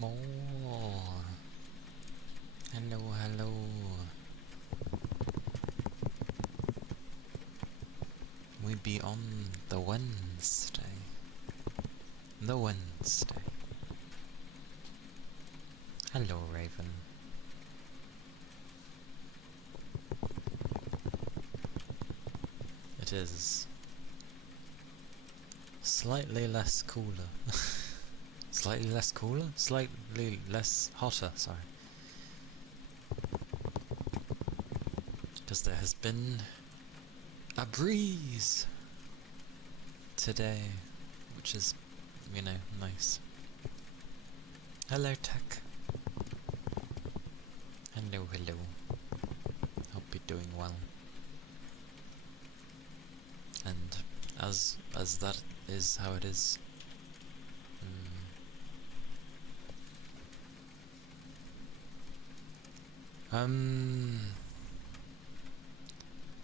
more. Hello, hello. We be on the Wednesday. The Wednesday. Hello, Raven. It is slightly less cooler. Slightly less cooler? Slightly less hotter, sorry. Because there has been a breeze today, which is, you know, nice. Hello, Tech. Hello, hello. Hope you're doing well. And as that is how it is.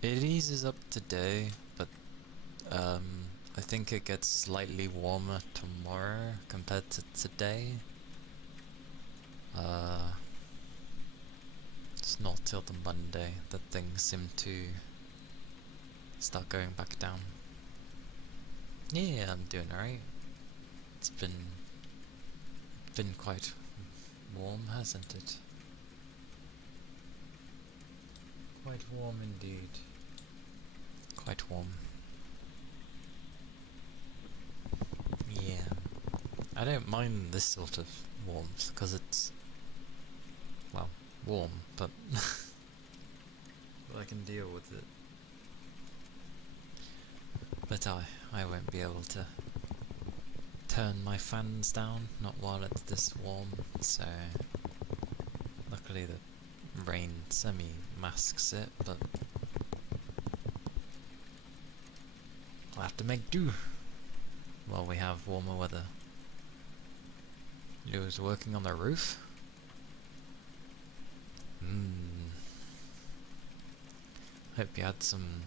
It eases up today, but I think it gets slightly warmer tomorrow compared to today. It's not till the Monday that things seem to start going back down. Yeah, I'm doing alright. It's been quite warm, hasn't it? Quite warm indeed. Quite warm. Yeah. I don't mind this sort of warmth, because it's, well, warm, but I can deal with it. But I won't be able to turn my fans down, not while it's this warm, so luckily the rain semi-masks it, but I'll have to make do while we have warmer weather. You was working on the roof? Hope you had some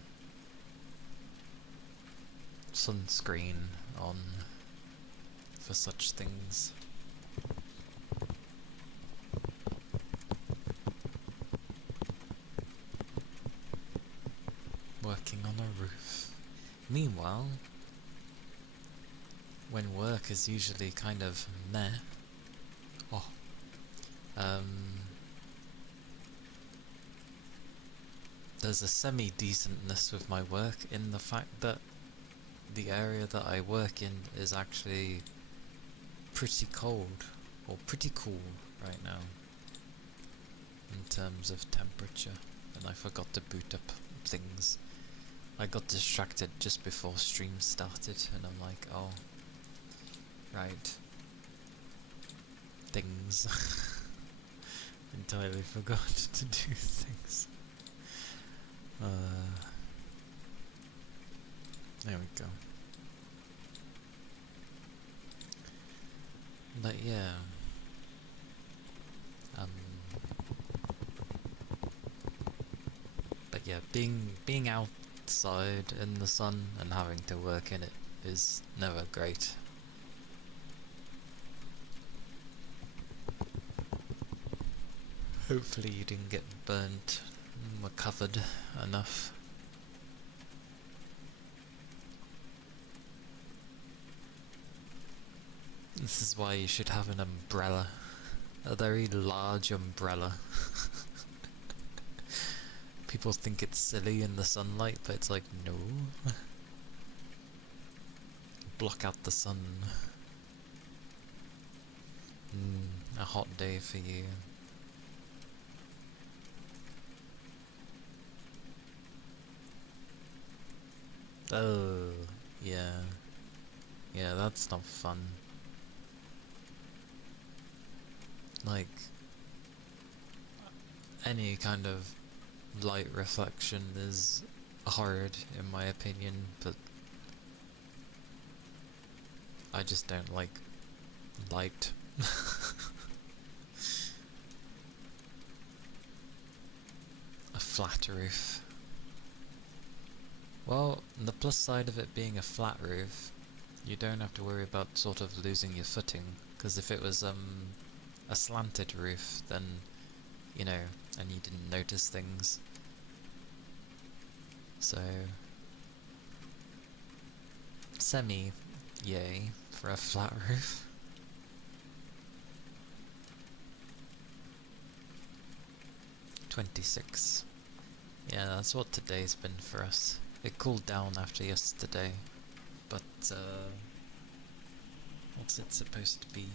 sunscreen on for such things. Working on a roof. Meanwhile, when work is usually kind of meh, there's a semi-decentness with my work in the fact that the area that I work in is actually pretty cold, or pretty cool right now, in terms of temperature, and I forgot to boot up things. I got distracted just before stream started, and I'm like, oh, right, things. Entirely forgot to do things. There we go. But yeah, being outside in the sun and having to work in it is never great. Hopefully you didn't get burnt or covered enough. This is why you should have an umbrella. A very large umbrella. People think it's silly in the sunlight, but it's like, no. Block out the sun. A hot day for you. Oh, yeah. Yeah, that's not fun. Like, any kind of light reflection is hard in my opinion, but I just don't like light. A flat roof. Well, the plus side of it being a flat roof, you don't have to worry about sort of losing your footing, because if it was a slanted roof, then, you know, and you didn't notice things. So, semi-yay for a flat roof. .26. Yeah, that's what today's been for us. It cooled down after yesterday, but, what's it supposed to be?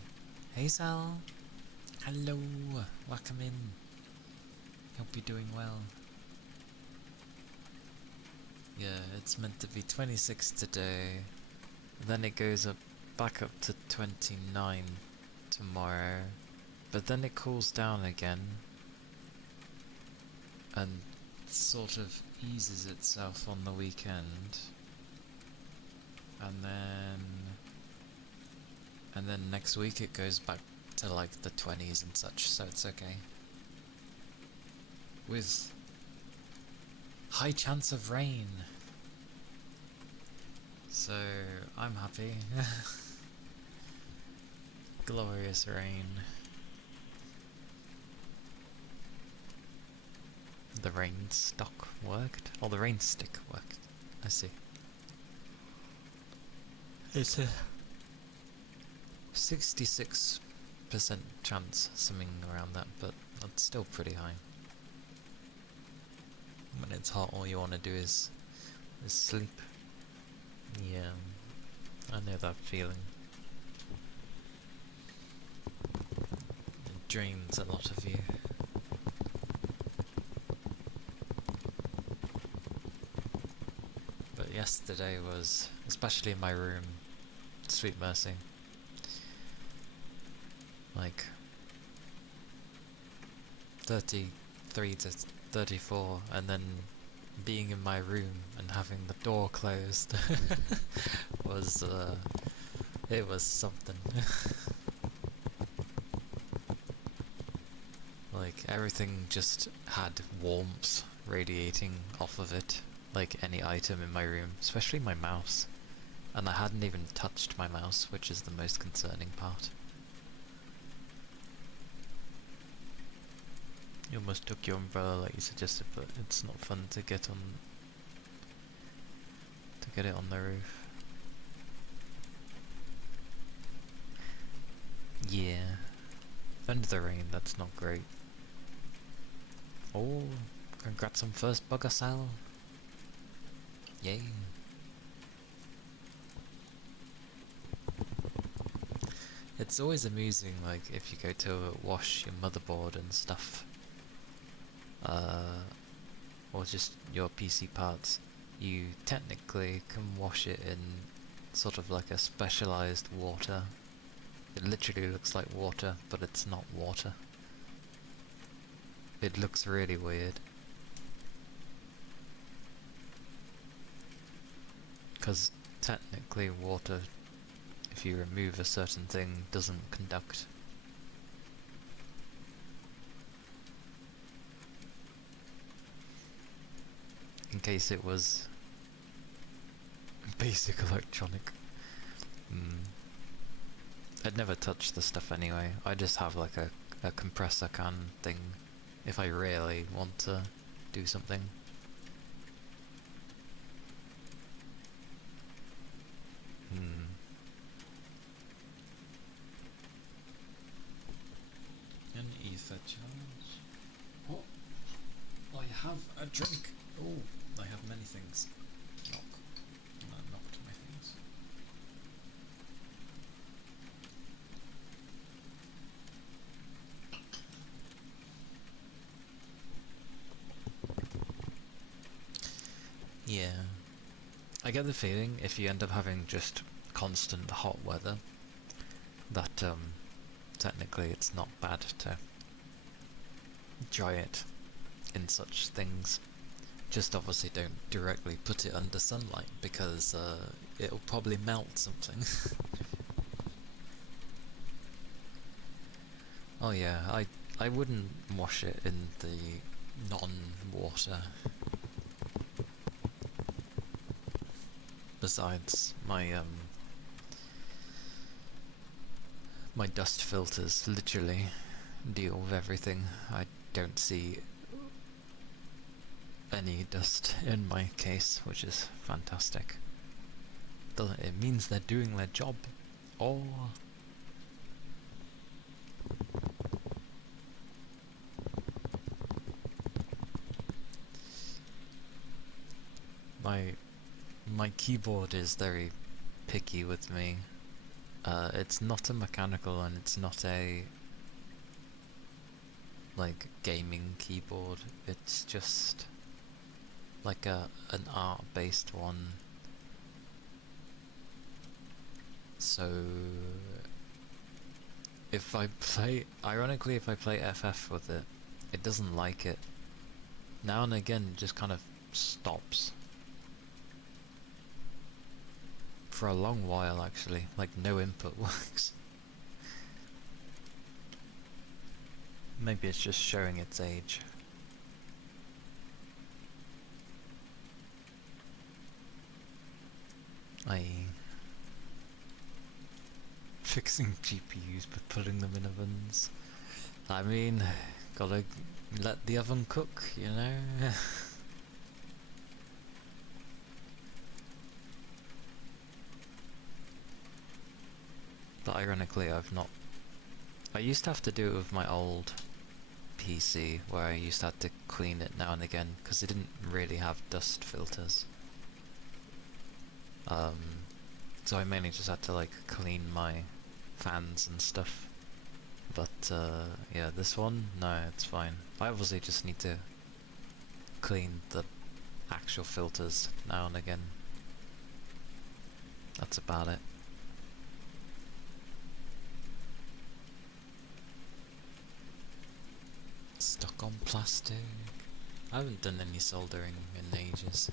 Hey Sal! Hello! Welcome in. Hope you're doing well. Yeah, it's meant to be 26 today. Then it goes back up to 29 tomorrow. But then it cools down again. And sort of eases itself on the weekend. And then next week it goes back to like the 20s and such, so it's okay. With high chance of rain. So I'm happy. Glorious rain. The rain stock worked? Or the rain stick worked. I see. It's a 66% chance, something around that, but that's still pretty high. When it's hot, all you want to do is sleep. Yeah, I know that feeling. It drains a lot of you. But yesterday was, especially in my room, sweet mercy. Like 33 to 34, and then being in my room and having the door closed was it was something. Like everything just had warmth radiating off of it, like any item in my room, especially my mouse. And I hadn't even touched my mouse, which is the most concerning part. You almost took your umbrella like you suggested, but it's not fun to get it on the roof. Yeah. Under the rain, that's not great. Oh, congrats on first bugger sale. Yay. It's always amusing, like, if you go to wash your motherboard and stuff. Or just your PC parts, you technically can wash it in sort of like a specialized water. It literally looks like water, but it's not water. It looks really weird. Because technically water, if you remove a certain thing, doesn't conduct. In case it was basic electronic. I'd never touch the stuff anyway. I just have like a compressor can thing if I really want to do something. An ether charge. Oh, I have a drink. Oh, I have many things. Knock. No, knocked my things. Yeah. I get the feeling if you end up having just constant hot weather, that technically it's not bad to dry it in such things. Just obviously don't directly put it under sunlight, because it'll probably melt something. Oh yeah, I wouldn't wash it in the non-water. Besides, my My dust filters literally deal with everything. I don't see any dust in my case, which is fantastic. It means they're doing their job. Oh. My keyboard is very picky with me. It's not a mechanical and it's not a like gaming keyboard. It's just like an art-based one. So if I play, ironically, if I play FF with it, it doesn't like it. Now and again, it just kind of stops. For a long while, actually, like no input works. Maybe it's just showing its age. I.e. fixing GPUs but putting them in ovens. I mean, gotta let the oven cook, you know? But ironically, I used to have to do it with my old PC, where I used to have to clean it now and again, because it didn't really have dust filters. So I mainly just had to like clean my fans and stuff. But yeah, this one, no, it's fine. I obviously just need to clean the actual filters now and again. That's about it. Stuck on plastic. I haven't done any soldering in ages.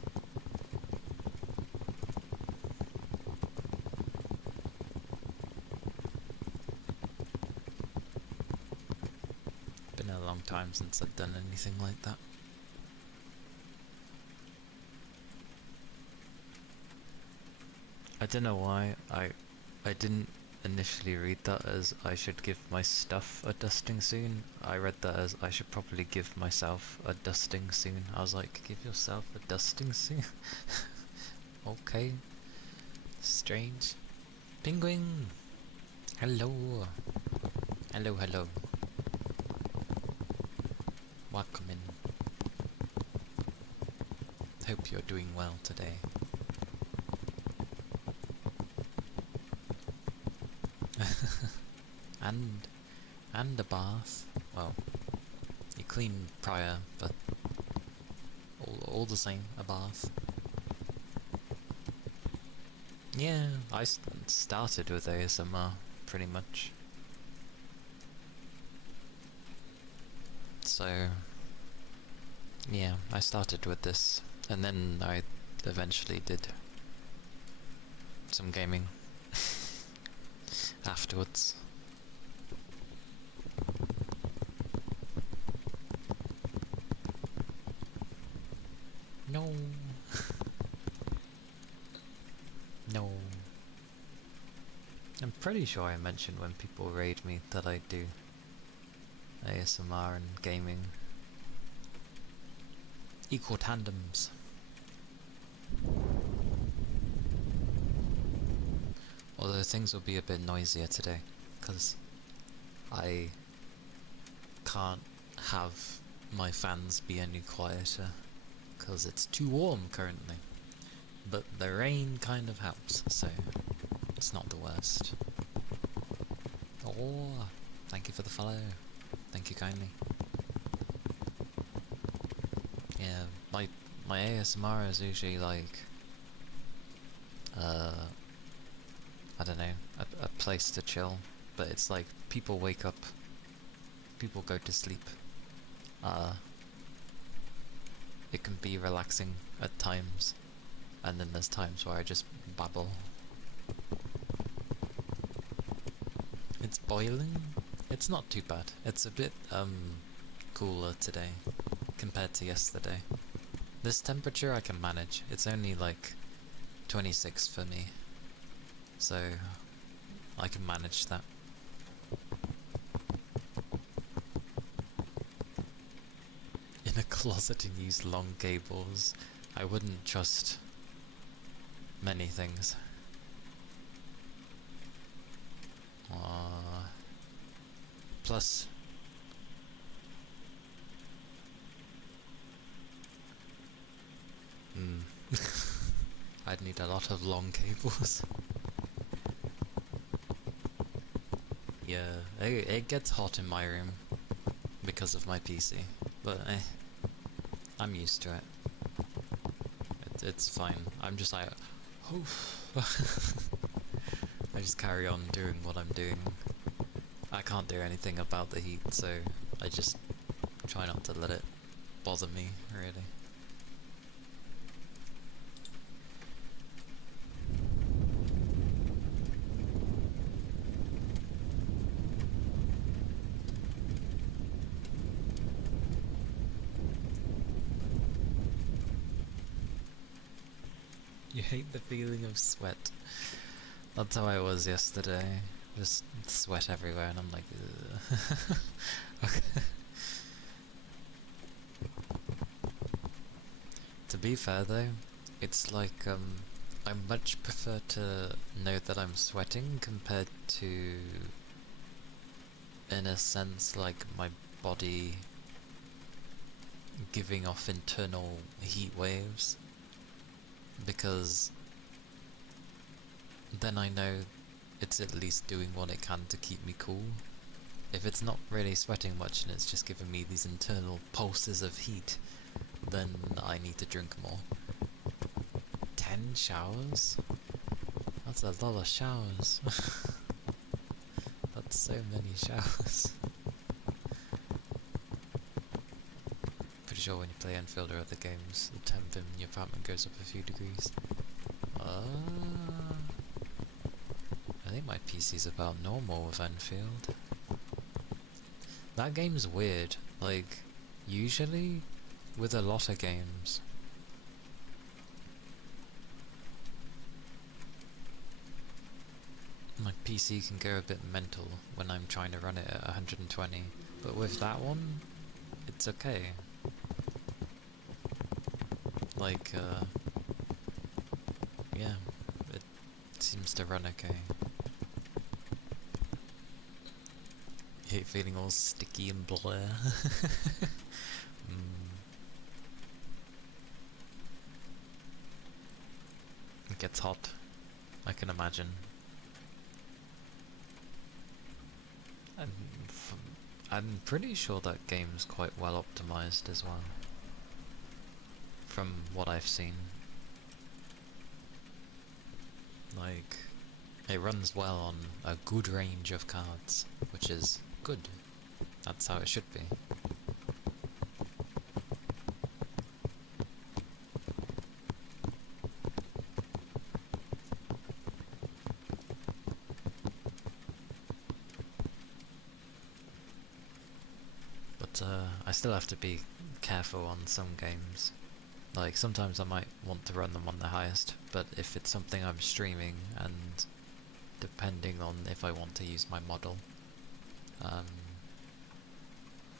Been a long time since I've done anything like that. I don't know why I didn't initially read that as I should give my stuff a dusting soon. I read that as I should probably give myself a dusting soon. I was like, give yourself a dusting soon? Okay. Strange. Penguin! Hello! Hello, hello. Welcome in. Hope you're doing well today. and a bath. Well, you clean prior, but all the same, a bath. Yeah, I started with ASMR, pretty much. So, yeah, I started with this, and then I eventually did some gaming afterwards. No. No. I'm pretty sure I mentioned when people raid me that I do ASMR and gaming. Equal tandems. Although things will be a bit noisier today, because I can't have my fans be any quieter, because it's too warm currently. But the rain kind of helps, so it's not the worst. Oh, thank you for the follow. Thank you kindly. Yeah, my ASMR is usually like, I don't know, a place to chill, but it's like people wake up, people go to sleep. It can be relaxing at times, and then there's times where I just babble. It's boiling? It's not too bad. It's a bit cooler today compared to yesterday. This temperature I can manage. It's only like 26 for me, so I can manage that. closet and use long cables. I wouldn't trust many things. Plus, I'd need a lot of long cables. Yeah, it gets hot in my room because of my PC, but I'm used to it. It's fine. I'm just like, I just carry on doing what I'm doing. I can't do anything about the heat, so I just try not to let it bother me, really. You hate the feeling of sweat. That's how I was yesterday. Just sweat everywhere, and I'm like, ugh. Okay. To be fair though, it's like, I much prefer to know that I'm sweating compared to, in a sense, like my body giving off internal heat waves. Because then I know it's at least doing what it can to keep me cool. If it's not really sweating much and it's just giving me these internal pulses of heat, then I need to drink more. 10 showers? That's a lot of showers. That's so many showers. Pretty sure when you play Enfield or other games, the temp in your apartment goes up a few degrees. I think my PC's about normal with Enfield. That game's weird. Like, usually, with a lot of games, my PC can go a bit mental when I'm trying to run it at 120, but with that one, it's okay. Like, yeah, it seems to run okay. Hate feeling all sticky and blur. It gets hot, I can imagine. And I'm pretty sure that game's quite well optimized as well, from what I've seen. Like, it runs well on a good range of cards, which is good. That's how it should be. But I still have to be careful on some games. Like, sometimes I might want to run them on the highest, but if it's something I'm streaming, and depending on if I want to use my model,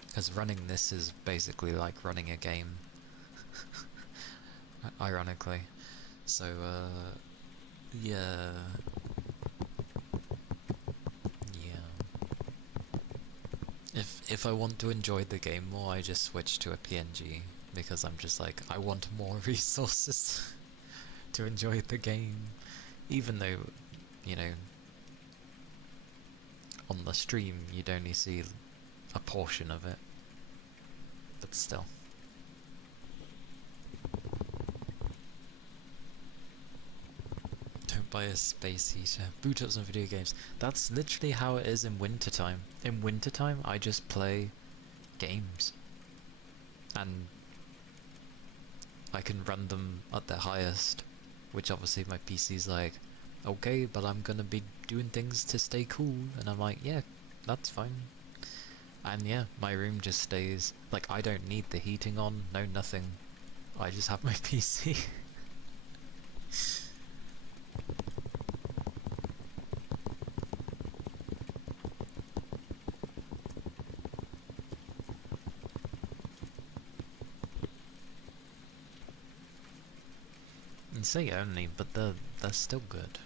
because running this is basically like running a game, ironically. So, yeah. If I want to enjoy the game more, I just switch to a PNG, because I'm just like, I want more resources to enjoy the game, even though, you know, on the stream you'd only see a portion of it, but still. Don't buy a space heater. Boot up some video games. That's literally how it is in wintertime. In wintertime, I just play games. And I can run them at their highest, which obviously my PC's like, okay, but I'm gonna be doing things to stay cool, and I'm like, yeah, that's fine. And yeah, my room just stays, like, I don't need the heating on, no nothing. I just have my PC. say only, but they're still good.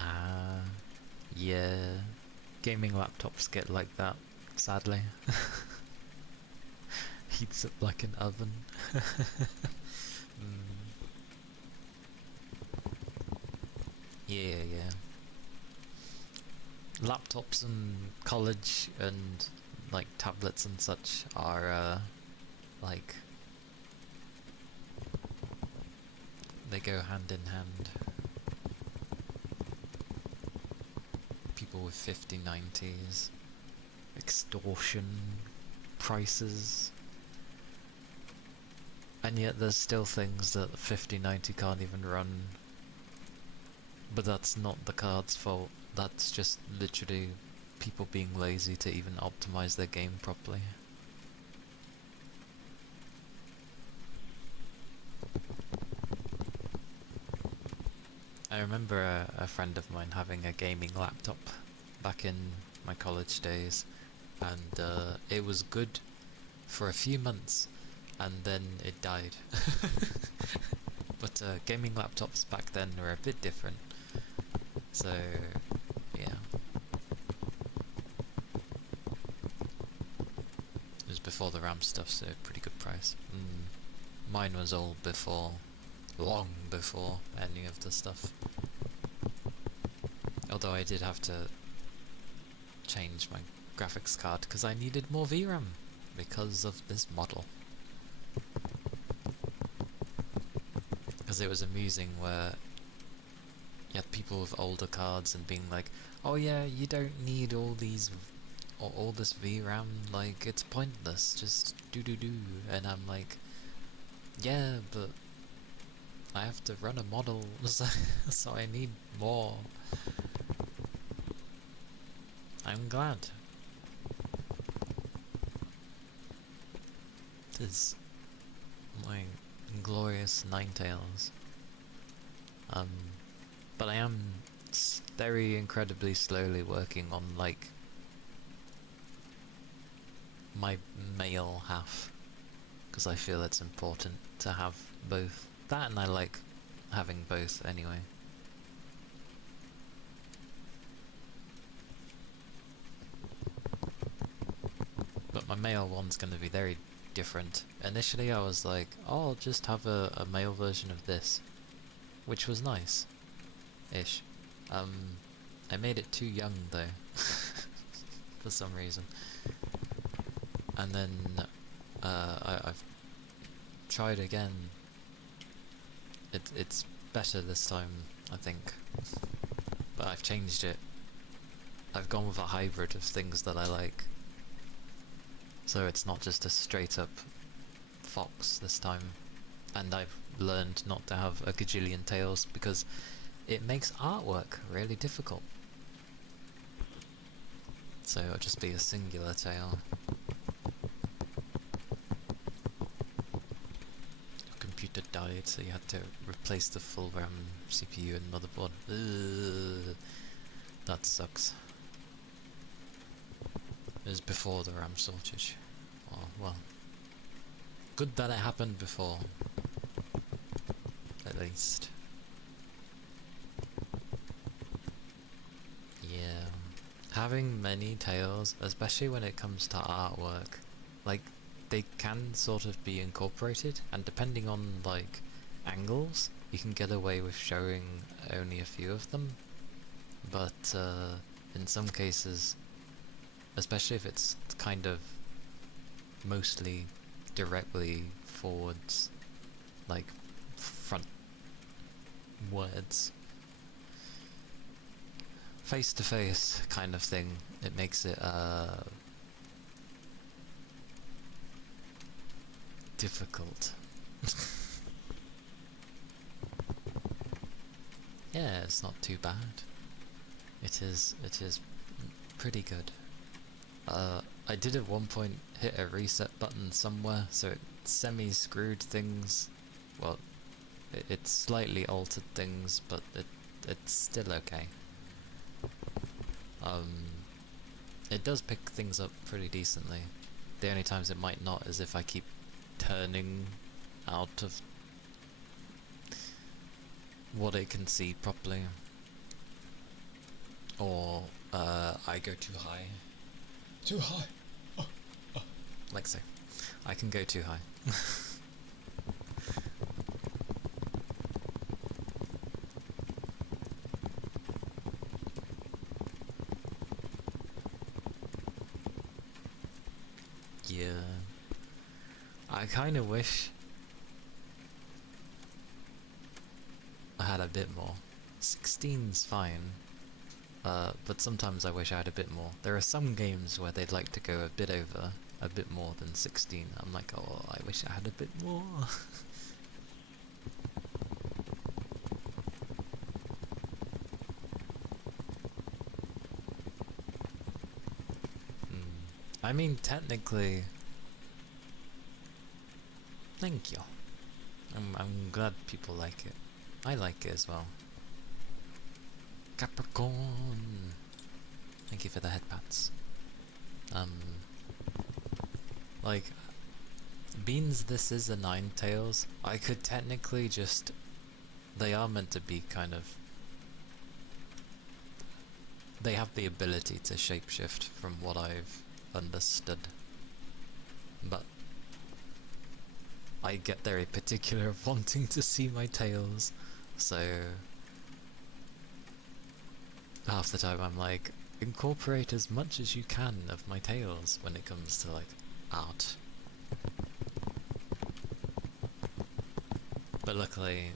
Ah, yeah. Gaming laptops get like that, sadly. Heats up like an oven. Yeah, yeah. Laptops and college and like tablets and such are like they go hand in hand. People with 5090s, extortion prices, and yet there's still things that 5090 can't even run. But that's not the card's fault. That's just literally people being lazy to even optimize their game properly. I remember a friend of mine having a gaming laptop back in my college days, and it was good for a few months, and then it died. But gaming laptops back then were a bit different, so yeah. It was before the RAM stuff, so pretty good price. Mine was all before, long before any of the stuff. Although I did have to change my graphics card because I needed more VRAM because of this model. Because it was amusing where you had people with older cards and being like, oh yeah, you don't need all this VRAM, like it's pointless, just do. And I'm like, yeah, but I have to run a model, so I need more. I'm glad. Tis my glorious Ninetales. But I am very incredibly slowly working on like my male half, because I feel it's important to have both. That, and I like having both anyway. But my male one's going to be very different. Initially I was like, oh, I'll just have a male version of this, which was nice-ish. I made it too young though, for some reason. And then I've tried again. It's better this time, I think. But I've changed it. I've gone with a hybrid of things that I like. So it's not just a straight up fox this time. And I've learned not to have a gajillion tails because it makes artwork really difficult. So it'll just be a singular tail. Your computer died, so you had to replace the full RAM CPU and motherboard. Ugh, that sucks. It was before the RAM shortage. Oh, well. Good that it happened before. At least. Yeah. Having many tails, especially when it comes to artwork, like, they can sort of be incorporated, and depending on, like, angles, you can get away with showing only a few of them. But, in some cases, especially if it's kind of mostly directly forwards, like front words, face to face kind of thing, it makes it difficult. Yeah, it's not too bad. It is pretty good. I did at one point hit a reset button somewhere, so it semi-screwed things. Well, it slightly altered things, but it's still okay. It does pick things up pretty decently, The only times it might not is if I keep turning out of what it can see properly. Or I go too high. Too high! Oh, oh. Like so. I can go too high. Yeah. I kind of wish I had a bit more. 16's fine. But sometimes I wish I had a bit more. There are some games where they'd like to go a bit over, a bit more than 16. I'm like, oh, I wish I had a bit more. I mean, technically... Thank you. I'm glad people like it. I like it as well. Capricorn! Thank you for the headpats. Like, beans this is a Ninetales, I could technically just... They are meant to be kind of... They have the ability to shapeshift from what I've understood. But I get very particular of wanting to see my tails, so half the time I'm like, incorporate as much as you can of my tails when it comes to like art. But luckily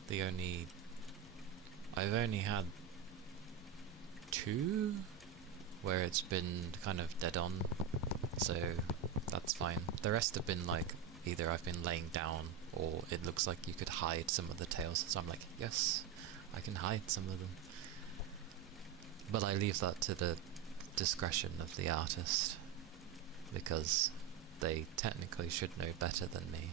I've only had 2 where it's been kind of dead on, so that's fine. The rest have been like, either I've been laying down, or it looks like you could hide some of the tails, so I'm like, yes, I can hide some of them. But I leave that to the discretion of the artist, because they technically should know better than me.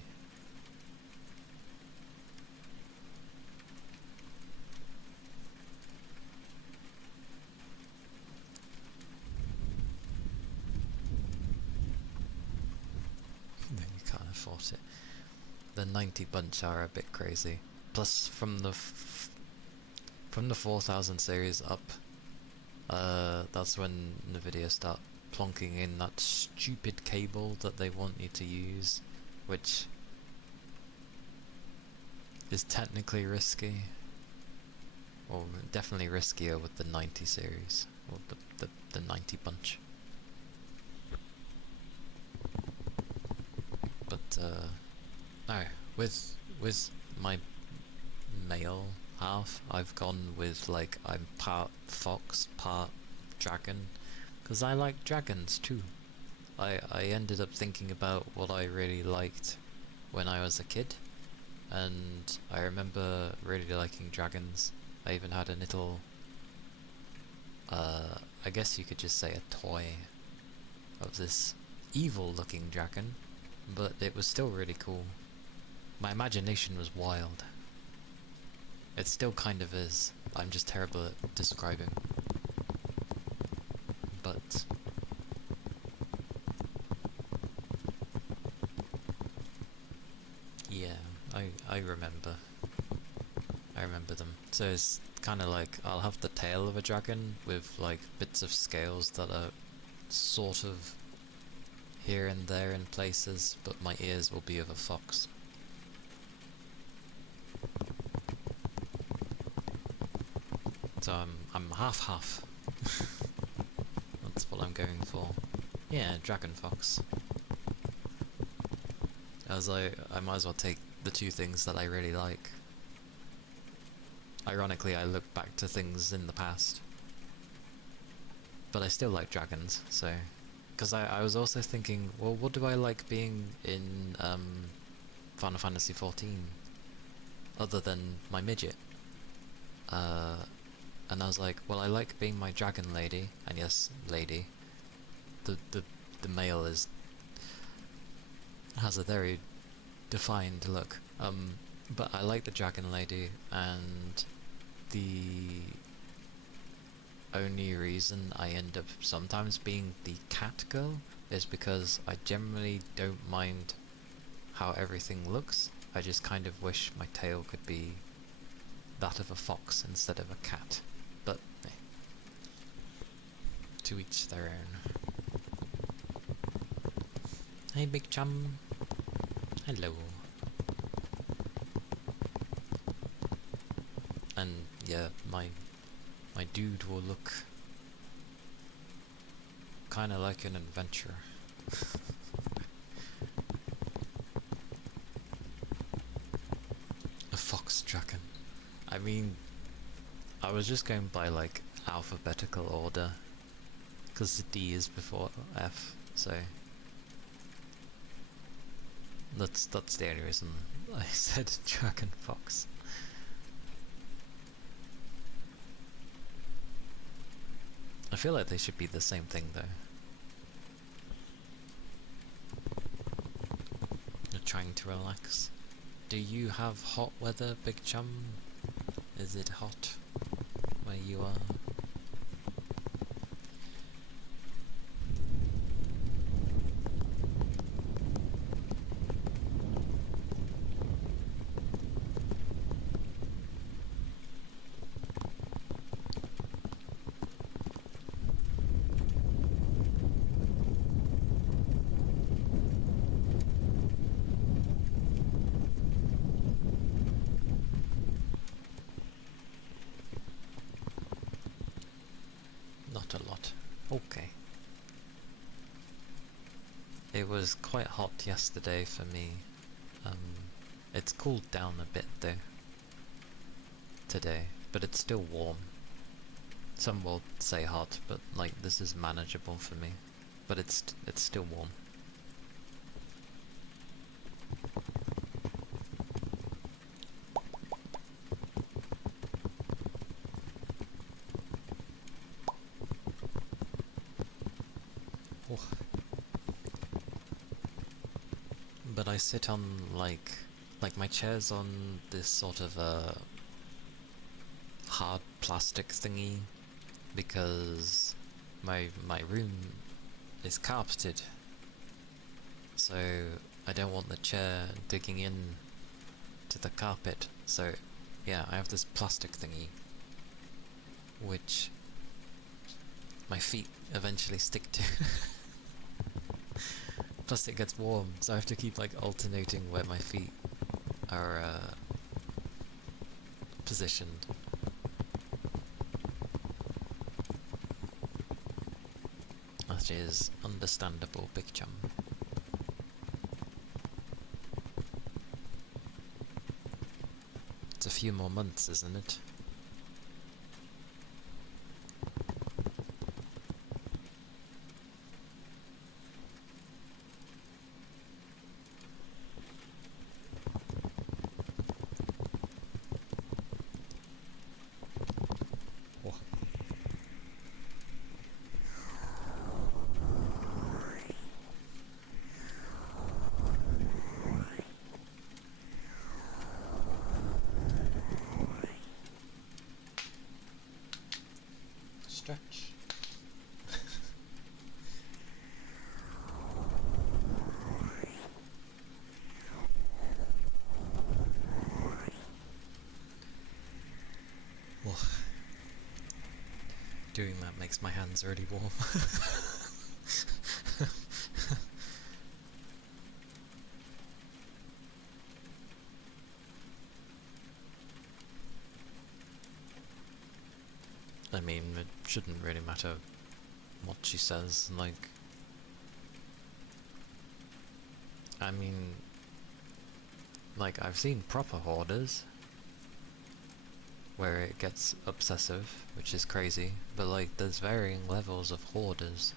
You can't afford it. The 90 bunch are a bit crazy. Plus, from the 4000 series up, that's when Nvidia start plonking in that stupid cable that they want you to use, which is technically risky, or definitely riskier with the 90 series, or the 90 bunch. But no, with my male half, I've gone with like, I'm part fox, part dragon, because I like dragons too. I ended up thinking about what I really liked when I was a kid, and I remember really liking dragons. I even had a little, I guess you could just say a toy of this evil looking dragon, but it was still really cool. My imagination was wild. It still kind of is. I'm just terrible at describing. But yeah, I remember. I remember them. So it's kind of like, I'll have the tail of a dragon with like bits of scales that are sort of here and there in places, but my ears will be of a fox. So I'm half. That's what I'm going for. Yeah, dragon fox. As I might as well take the 2 things that I really like. Ironically, I look back to things in the past, but I still like dragons, so... Because I was also thinking, well, what do I like being in Final Fantasy XIV, other than my midget? And I was like, well, I like being my dragon lady, and yes, lady. The male has a very defined look. But I like the dragon lady, and the only reason I end up sometimes being the cat girl is because I generally don't mind how everything looks. I just kind of wish my tail could be that of a fox instead of a cat. But to each their own. Hey, big chum. Hello. And yeah, my dude will look kinda like an adventurer. A fox dragon. I mean, I was just going by like alphabetical order, because the D is before F, so that's the only reason I said dragon fox. I feel like they should be the same thing though. You're trying to relax. Do you have hot weather, big chum? Is it hot where you are? Not a lot. Okay. It was quite hot yesterday for me. It's cooled down a bit though today, but it's still warm. Some will say hot, but like this is manageable for me. But it's still warm. Oh. But I sit on like my chair's on this sort of a hard plastic thingy because my room is carpeted, so I don't want the chair digging in to the carpet. So yeah, I have this plastic thingy which my feet eventually stick to. Plus it gets warm, so I have to keep like alternating where my feet are positioned. That is understandable, big chum. It's a few more months, isn't it? Stretch. Well, doing that makes my hands really warm. I mean, it shouldn't really matter what she says, like... I mean... Like, I've seen proper hoarders where it gets obsessive, which is crazy, but like, there's varying levels of hoarders.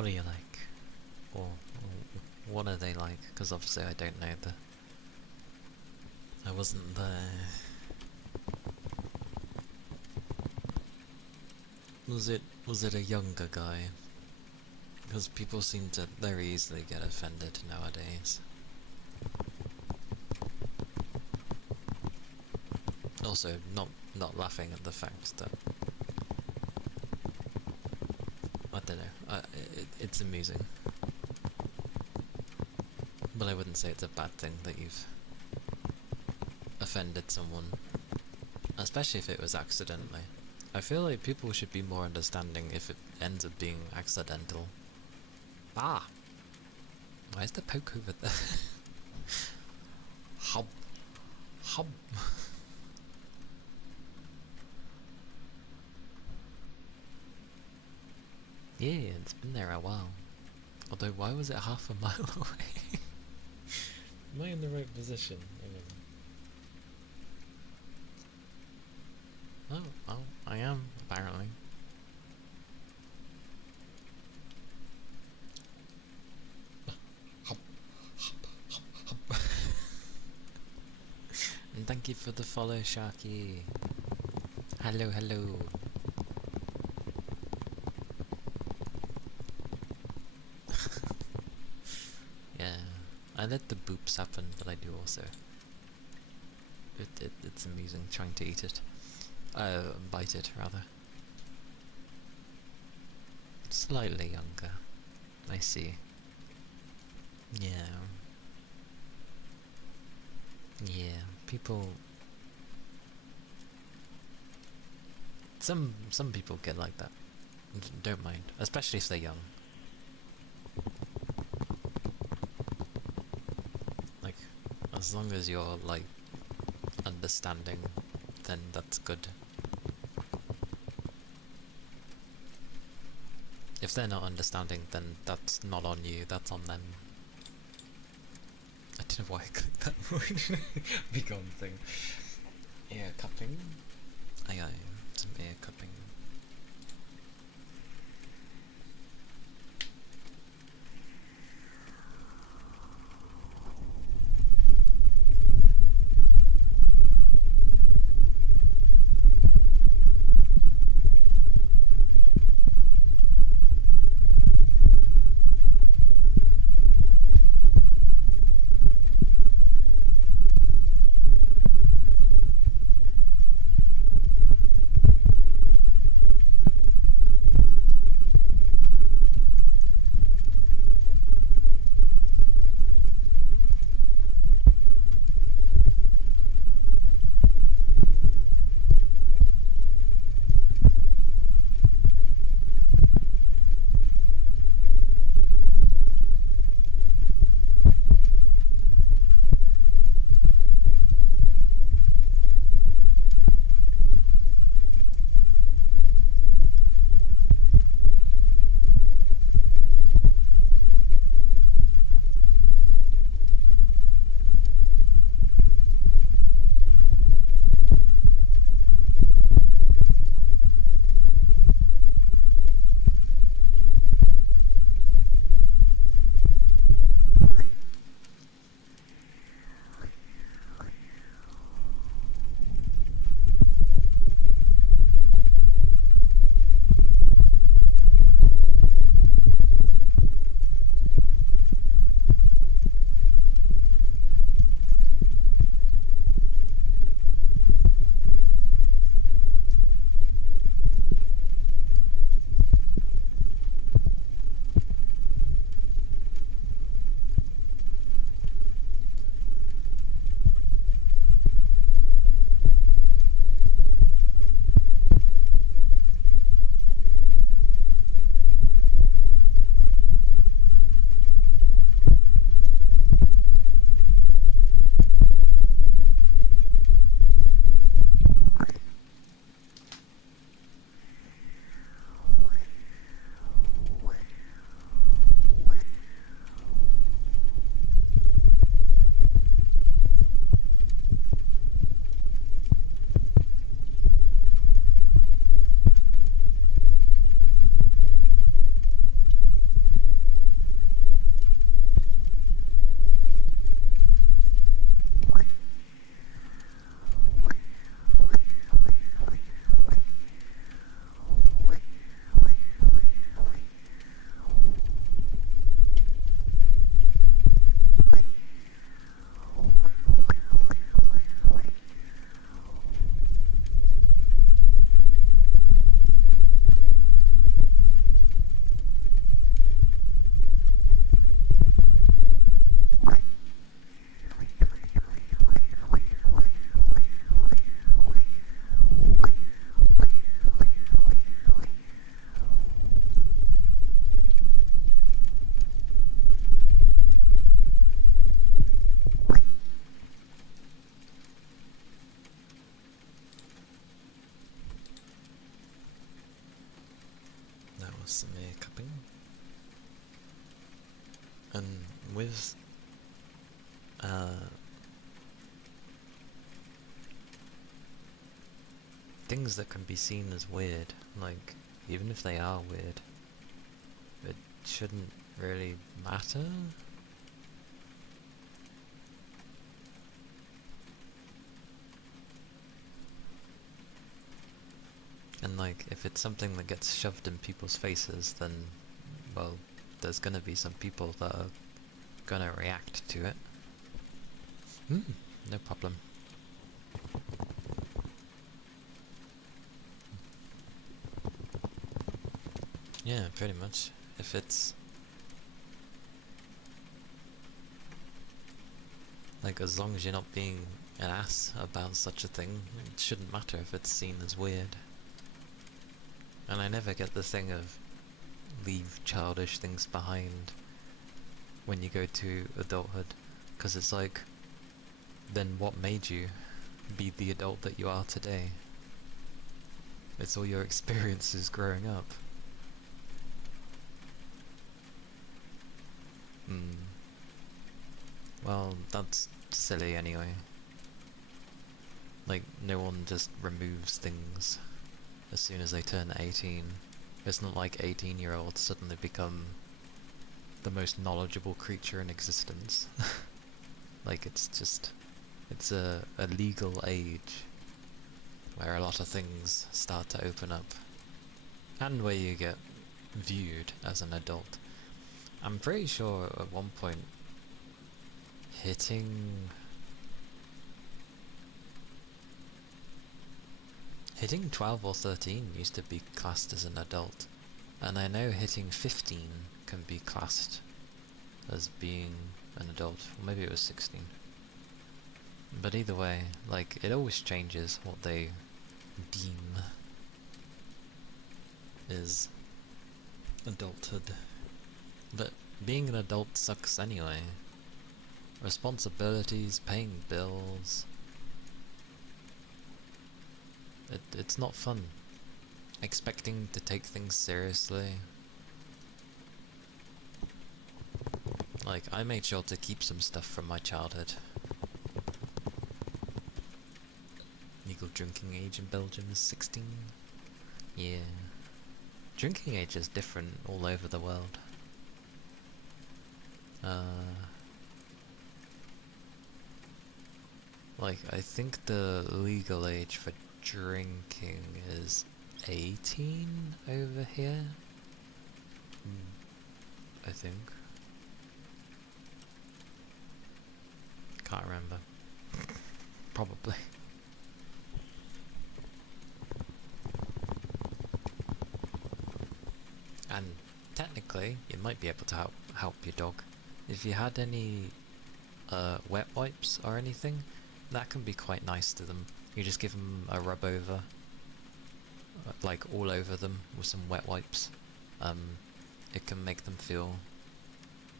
What do you like? Or what are they like? Because obviously I don't know I wasn't there. Was it a younger guy? Because people seem to very easily get offended nowadays. Also, not laughing at the fact that I don't know. It's amusing, but I wouldn't say it's a bad thing that you've offended someone, especially if it was accidentally. I feel like people should be more understanding if it ends up being accidental. Ah! Why is the poke over there? Hub. Hub. Yeah, it's been there a while. Although, why was it half a mile away? Am I in the right position? Oh, well, I am, apparently. And thank you for the follow, Sharky. Hello, hello. Yeah, I let the boops happen, but I do also. It's amusing trying to eat it. Bite it, rather. Slightly younger. I see. Yeah. Yeah, people... Some people get like that. Don't mind. Especially if they're young. Like, as long as you're, like, understanding, then that's good. If they're not understanding, then that's not on you, that's on them. I don't know why I clicked that big on thing. Ear cupping? Aye, some ear cupping. smear cupping. And with things that can be seen as weird, like, even if they are weird, it shouldn't really matter. And like, if it's something that gets shoved in people's faces, then, well, there's gonna be some people that are gonna react to it. No problem. Yeah, pretty much. If it's like, as long as you're not being an ass about such a thing, it shouldn't matter if it's seen as weird. And I never get the thing of leave childish things behind when you go to adulthood, because it's like, then what made you be the adult that you are today? It's all your experiences growing up. Well, that's silly anyway. Like, no one just removes things as soon as they turn 18. It's not like 18-year-olds suddenly become the most knowledgeable creature in existence. Like, it's a legal age where a lot of things start to open up, and where you get viewed as an adult. I'm pretty sure at one point hitting 12 or 13 used to be classed as an adult, and I know hitting 15 can be classed as being an adult, or maybe it was 16. But either way, like, it always changes what they deem is adulthood. But being an adult sucks anyway. Responsibilities, paying bills. It's not fun. Expecting to take things seriously. Like, I made sure to keep some stuff from my childhood. Legal drinking age in Belgium is 16. Yeah. Drinking age is different all over the world. Like, I think the legal age for drinking is 18 over here. I think. Can't remember. Probably. And technically, you might be able to help your dog. If you had any wet wipes or anything, that can be quite nice to them. You just give them a rub over, like all over them with some wet wipes. It can make them feel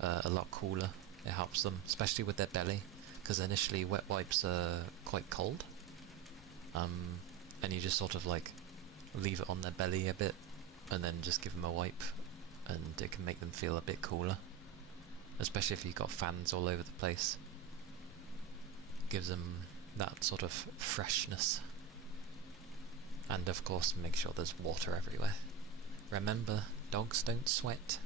a lot cooler. It helps them, especially with their belly, because initially wet wipes are quite cold. And you just sort of like leave it on their belly a bit, and then just give them a wipe, and it can make them feel a bit cooler. Especially if you've got fans all over the place. Gives them that sort of freshness. And of course, make sure there's water everywhere. Remember, dogs don't sweat.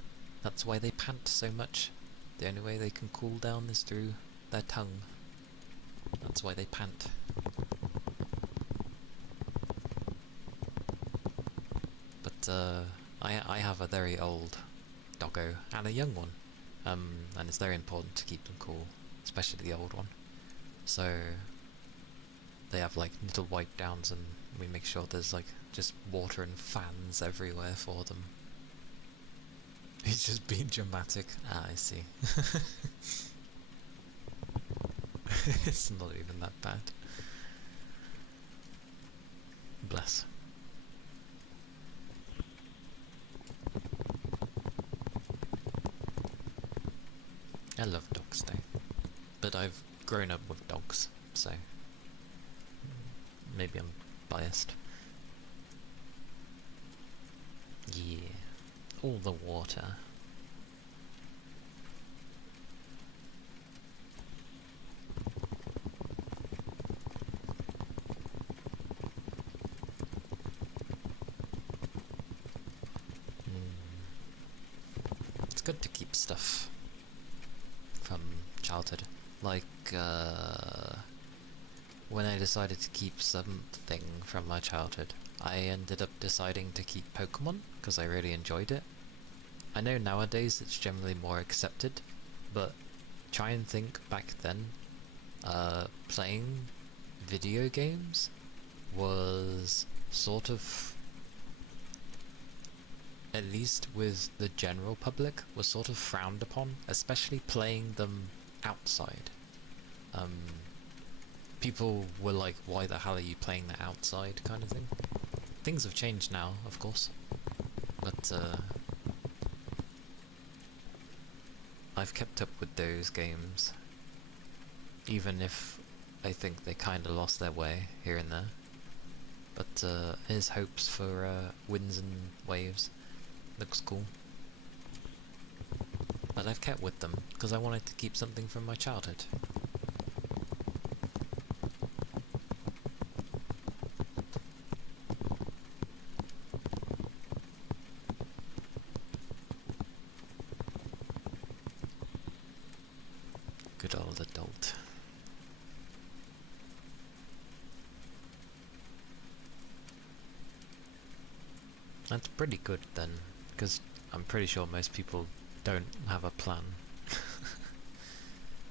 That's why they pant so much. The only way they can cool down is through their tongue. That's why they pant. But I have a very old doggo and a young one. And it's very important to keep them cool, especially the old one. So they have like little wipe downs, and we make sure there's like just water and fans everywhere for them. He's just being dramatic. Ah, I see. It's not even that bad. Bless. I love dogs though, but I've grown up with dogs, so maybe I'm biased. Yeah. all the water. It's good to keep stuff from childhood. Like, when I decided to keep something from my childhood, I ended up deciding to keep Pokemon, because I really enjoyed it. I know nowadays it's generally more accepted, but try and think back then, playing video games was sort of, at least with the general public, was sort of frowned upon, especially playing them outside. People were like, why the hell are you playing that outside, kind of thing. Things have changed now, of course, but I've kept up with those games, even if I think they kinda lost their way here and there. But here's hopes for winds and waves. Looks cool. But I've kept with them, because I wanted to keep something from my childhood. Good old adult. That's pretty good then, because I'm pretty sure most people don't have a plan.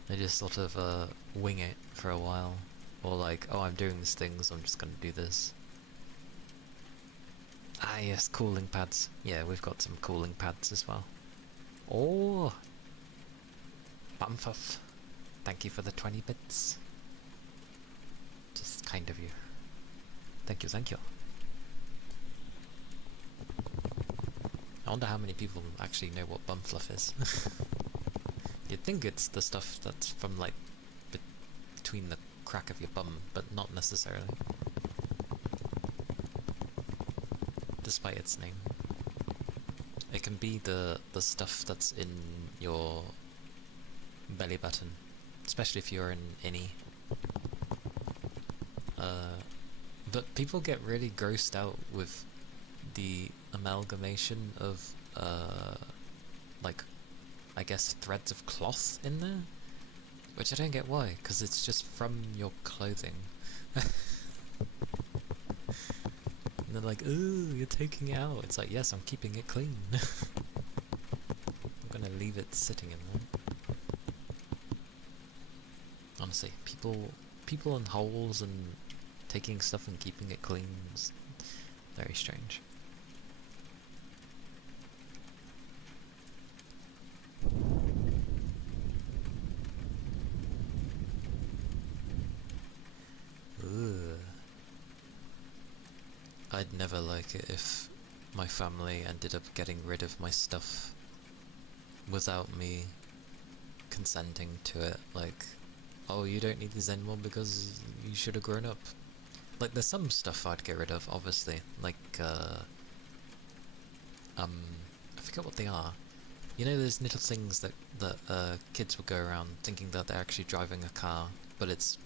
They just sort of wing it for a while, or like, oh, I'm doing this thing, so I'm just gonna do this. Ah yes, cooling pads. Yeah, we've got some cooling pads as well. Oh! Bumfuff. Thank you for the 20 bits. Just kind of you. Thank you, thank you. I wonder how many people actually know what Bumfluff is. You'd think it's the stuff that's from, like, between the crack of your bum, but not necessarily. Despite its name. It can be the stuff that's in your belly button, especially if you're an innie. But people get really grossed out with the amalgamation of, like, I guess threads of cloth in there? Which I don't get why, because it's just from your clothing. And they're like, ooh, you're taking it out. It's like, yes, I'm keeping it clean. I'm gonna leave it sitting in there. Honestly, people in holes and taking stuff and keeping it clean is very strange. Ugh. I'd never like it if my family ended up getting rid of my stuff without me consenting to it. Like, oh, you don't need these anymore because you should have grown up. Like, there's some stuff I'd get rid of, obviously. Like, I forget what they are. You know those little things that kids would go around thinking that they're actually driving a car, but it's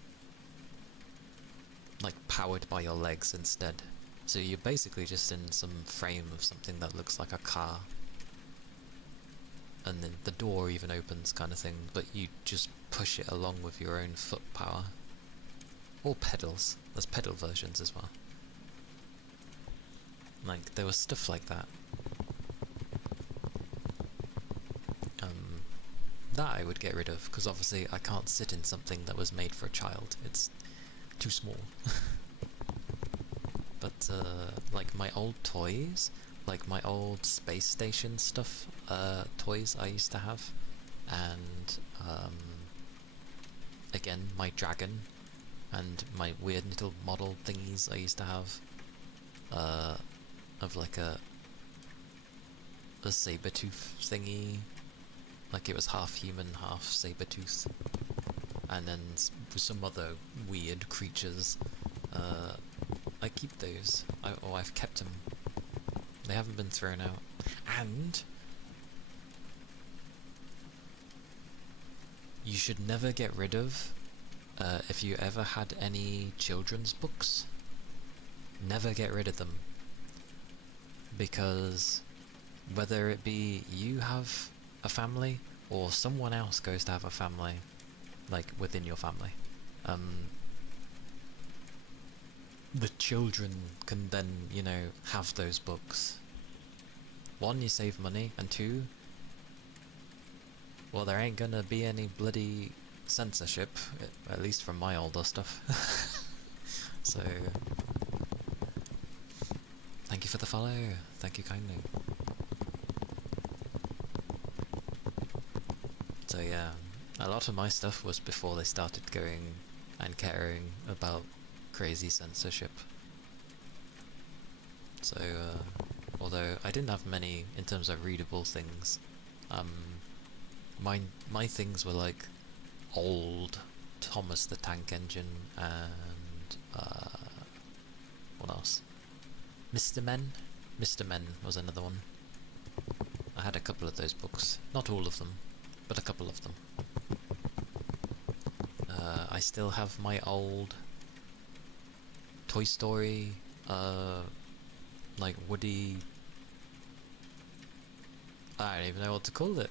like powered by your legs instead. So you're basically just in some frame of something that looks like a car. And then the door even opens kind of thing, but you just push it along with your own foot power. Or pedals. There's pedal versions as well. Like, there was stuff like that. That I would get rid of, because obviously I can't sit in something that was made for a child. It's too small. But, like my old toys, like my old space station stuff, toys I used to have, and, again, my dragon, and my weird little model thingies I used to have, of like a saber-tooth thingy, like it was half human, half saber-tooth, and then some other weird creatures. I keep those, or I've kept them. They haven't been thrown out. And you should never get rid of, if you ever had any children's books, never get rid of them. Because whether it be you have a family or someone else goes to have a family, like within your family, the children can then, you know, have those books. One, you save money, and two, well, there ain't gonna be any bloody censorship, at least from my older stuff. So, thank you for the follow, thank you kindly. So yeah, a lot of my stuff was before they started going and caring about crazy censorship. So, although I didn't have many in terms of readable things, my things were like old Thomas the Tank Engine and what else? Mr. Men? Mr. Men was another one. I had a couple of those books, not all of them, but a couple of them. I still have my old Toy Story, like Woody, I don't even know what to call it,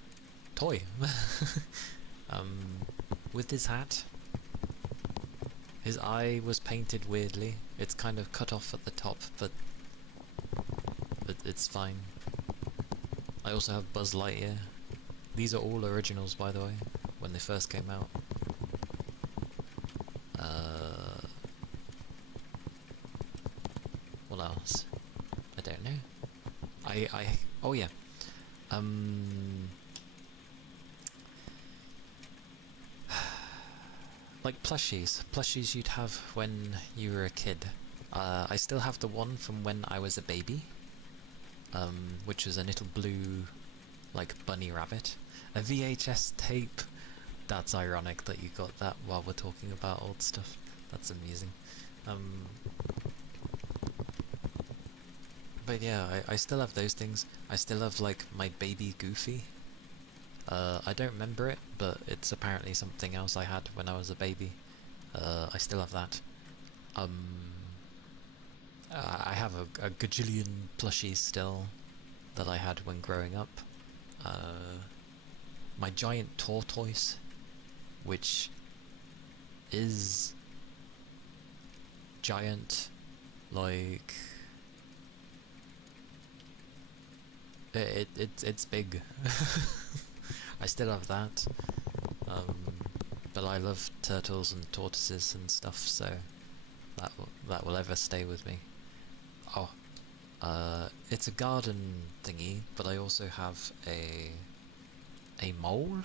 toy, with his hat. His eye was painted weirdly. It's kind of cut off at the top, but it's fine. I also have Buzz Lightyear. These are all originals, by the way, when they first came out. What else? I don't know. Oh yeah. Like plushies you'd have when you were a kid. I still have the one from when I was a baby, which was a little blue, like, bunny rabbit. A VHS tape. That's ironic that you got that while we're talking about old stuff. That's amusing. But yeah, I still have those things. I still have, like, my baby Goofy. I don't remember it, but it's apparently something else I had when I was a baby. I still have that. I have a gajillion plushies still that I had when growing up. My giant tortoise, which is giant, like it's big. I still have that, but I love turtles and tortoises and stuff, so that will ever stay with me. Oh, it's a garden thingy, but I also have a mole.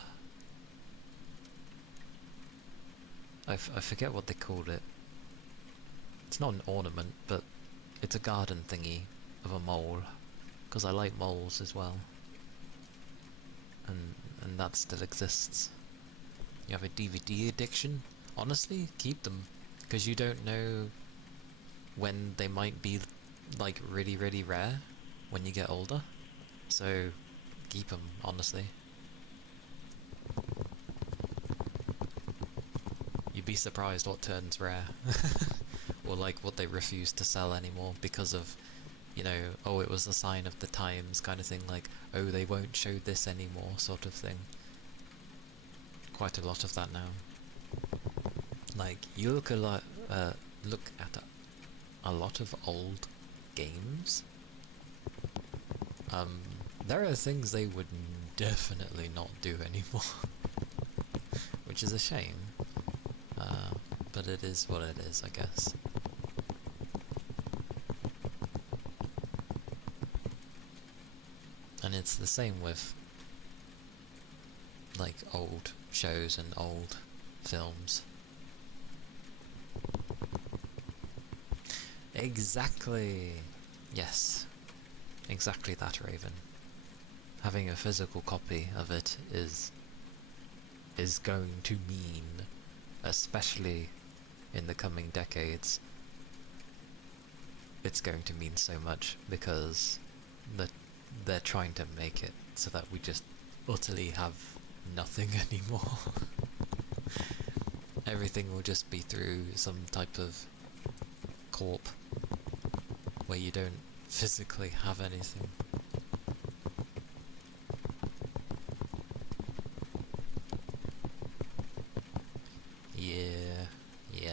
I forget what they called it. It's not an ornament, but it's a garden thingy of a mole, because I like moles as well. And that still exists. You have a DVD addiction? Honestly, keep them, because you don't know when they might be, like, really, really rare when you get older. So, keep them, honestly. You'd be surprised what turns rare. Or, like, what they refuse to sell anymore because of, you know, oh, it was a sign of the times kind of thing, like, oh, they won't show this anymore sort of thing. Quite a lot of that now. Like, you look at a lot of old games, there are things they would definitely not do anymore. Which is a shame, but it is what it is, I guess. And it's the same with, like, old shows and old films. Exactly! Yes, exactly that, Raven. Having a physical copy of it is going to mean, especially in the coming decades, it's going to mean so much, because they're trying to make it so that we just utterly have nothing anymore. Everything will just be through some type of corp where you don't physically have anything. Yeah.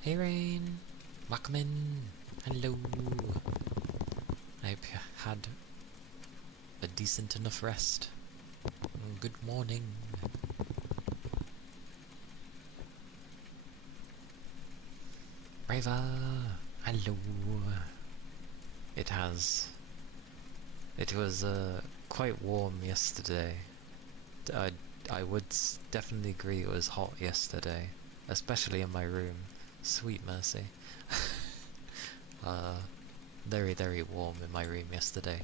Hey Rain, welcome in. Hello. I hope you had a decent enough rest. Good morning. Raver, hello. It was quite warm yesterday. I would definitely agree it was hot yesterday, especially in my room. Sweet mercy. Very, very warm in my room yesterday,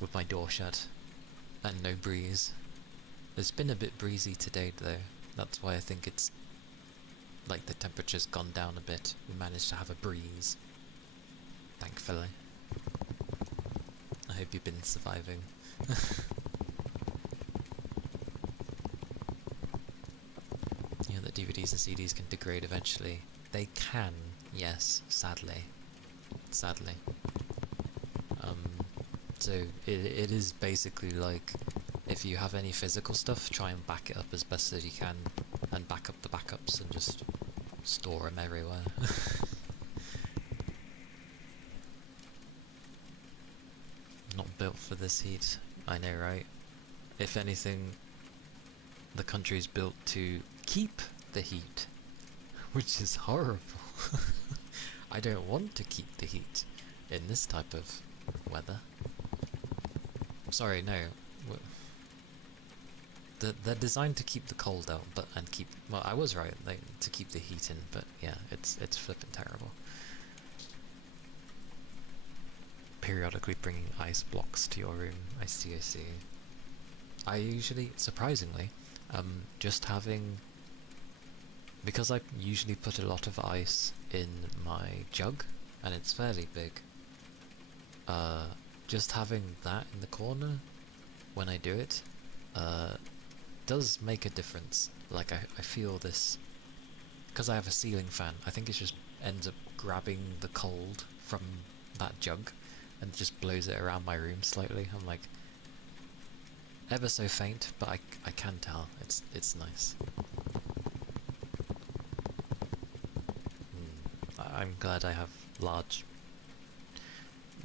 with my door shut and no breeze. It's been a bit breezy today though. That's why I think it's like the temperature's gone down a bit. We managed to have a breeze, thankfully. I hope you've been surviving. You know that DVDs and CDs can degrade eventually. They can, yes, sadly. Sadly. So it is basically like, if you have any physical stuff, try and back it up as best as you can, and back up the backups and just store them everywhere. Not built for this heat, I know, right? If anything, the country's built to keep the heat, which is horrible. I don't want to keep the heat in this type of weather. Sorry, no. They're designed to keep the cold out, well, I was right, to keep the heat in, but yeah, it's flippin' terrible. Periodically bringing ice blocks to your room. I see. I usually, surprisingly, just having, because I usually put a lot of ice in my jug, and it's fairly big, just having that in the corner when I do it, does make a difference. Like, I feel this, because I have a ceiling fan, I think it just ends up grabbing the cold from that jug and just blows it around my room slightly. I'm like, ever so faint, but I can tell. It's nice. I'm glad I have large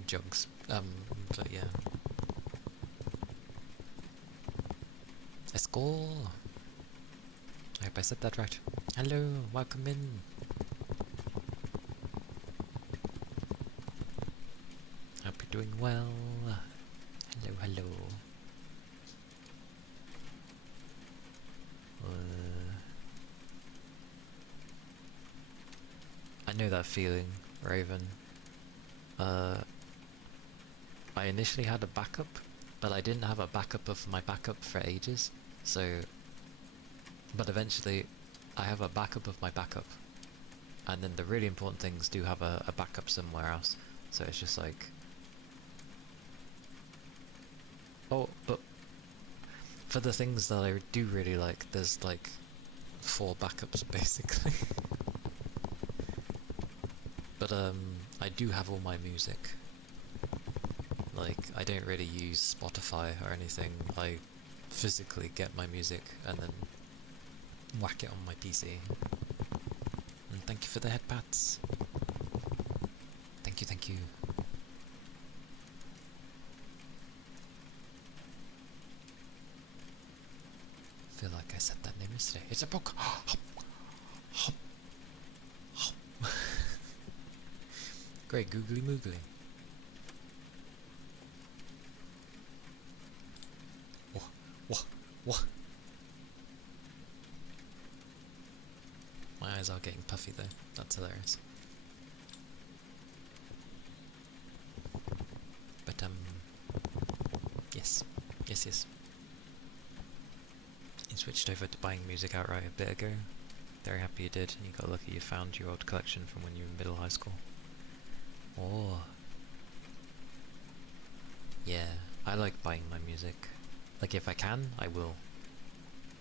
jugs, but yeah. Let's go! I hope I said that right. Hello, welcome in! Hope you're doing well. Hello. I know that feeling, Raven. I initially had a backup, but I didn't have a backup of my backup for ages, so... But eventually, I have a backup of my backup, and then the really important things do have a backup somewhere else, so it's just like... Oh, but for the things that I do really like, there's like 4 backups basically. But I do have all my music. Like, I don't really use Spotify or anything. I physically get my music and then whack it on my PC. And thank you for the head pats. Thank you. I feel like I said that name yesterday. It's a book! Great googly moogly. What? My eyes are getting puffy though. That's hilarious. But yes. You switched over to buying music outright a bit ago. Very happy you did, and you got lucky you found your old collection from when you were in middle high school. Oh, yeah, I like buying my music. Like, if I can, I will.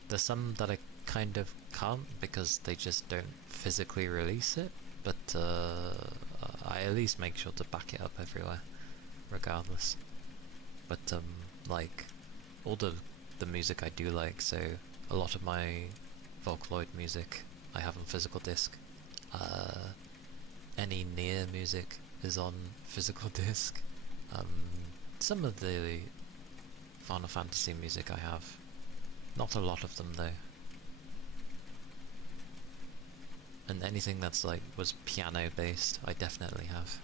There's some that I kind of can't because they just don't physically release it, but I at least make sure to back it up everywhere, regardless. But like all the music I do like, so a lot of my Vocaloid music I have on physical disc. Any near music is on physical disc. Some of the Final Fantasy music I have, not a lot of them though. And anything that's like was piano based, I definitely have.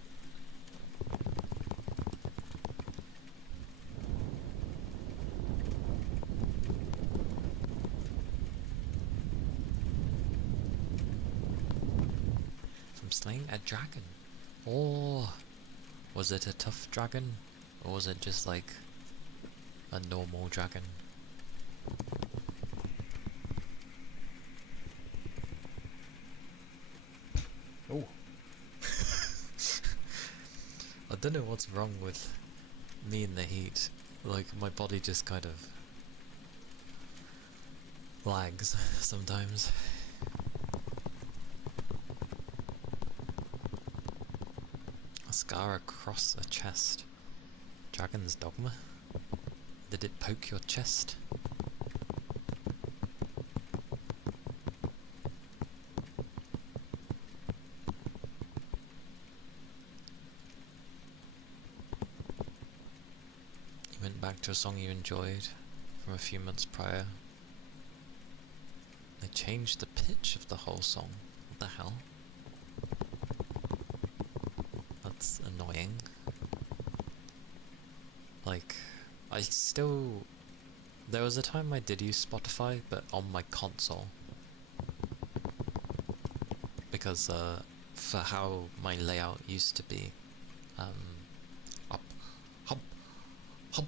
From slaying a dragon. Or was it a tough dragon? Or was it just like a normal dragon? Oh. I don't know what's wrong with me in the heat. Like, my body just kind of lags sometimes. A scar across a chest. Dragon's dogma? Did it poke your chest? You went back to a song you enjoyed from a few months prior. They changed the pitch of the whole song. What the hell? That's annoying. Like, I still... There was a time I did use Spotify, but on my console. Because, for how my layout used to be, up, hop, hop, hop.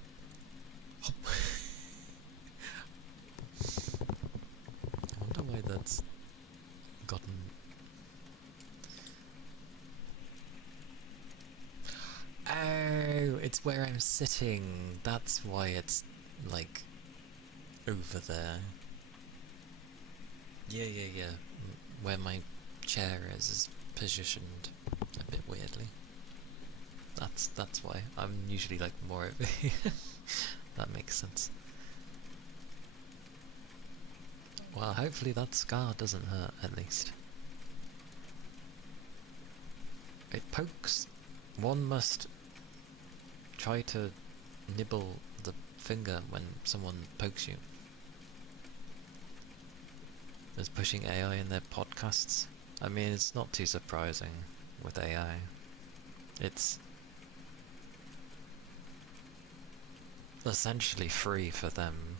I wonder why that's gotten... Oh, it's where I'm sitting. That's why it's, like, over there. Yeah. Where my chair is positioned a bit weirdly. That's why. I'm usually, like, more over here. That makes sense. Well, hopefully that scar doesn't hurt, at least. It pokes. One must try to nibble the finger when someone pokes you. Is pushing AI in their podcasts? I mean, it's not too surprising with AI. It's essentially free for them.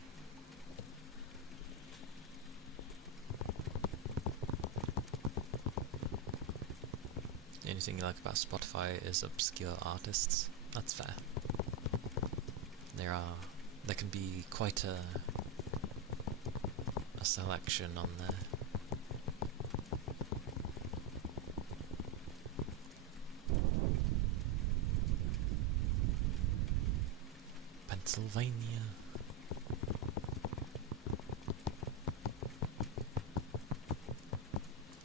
The only thing you like about Spotify is obscure artists. That's fair. There can be quite a selection on there. Pennsylvania.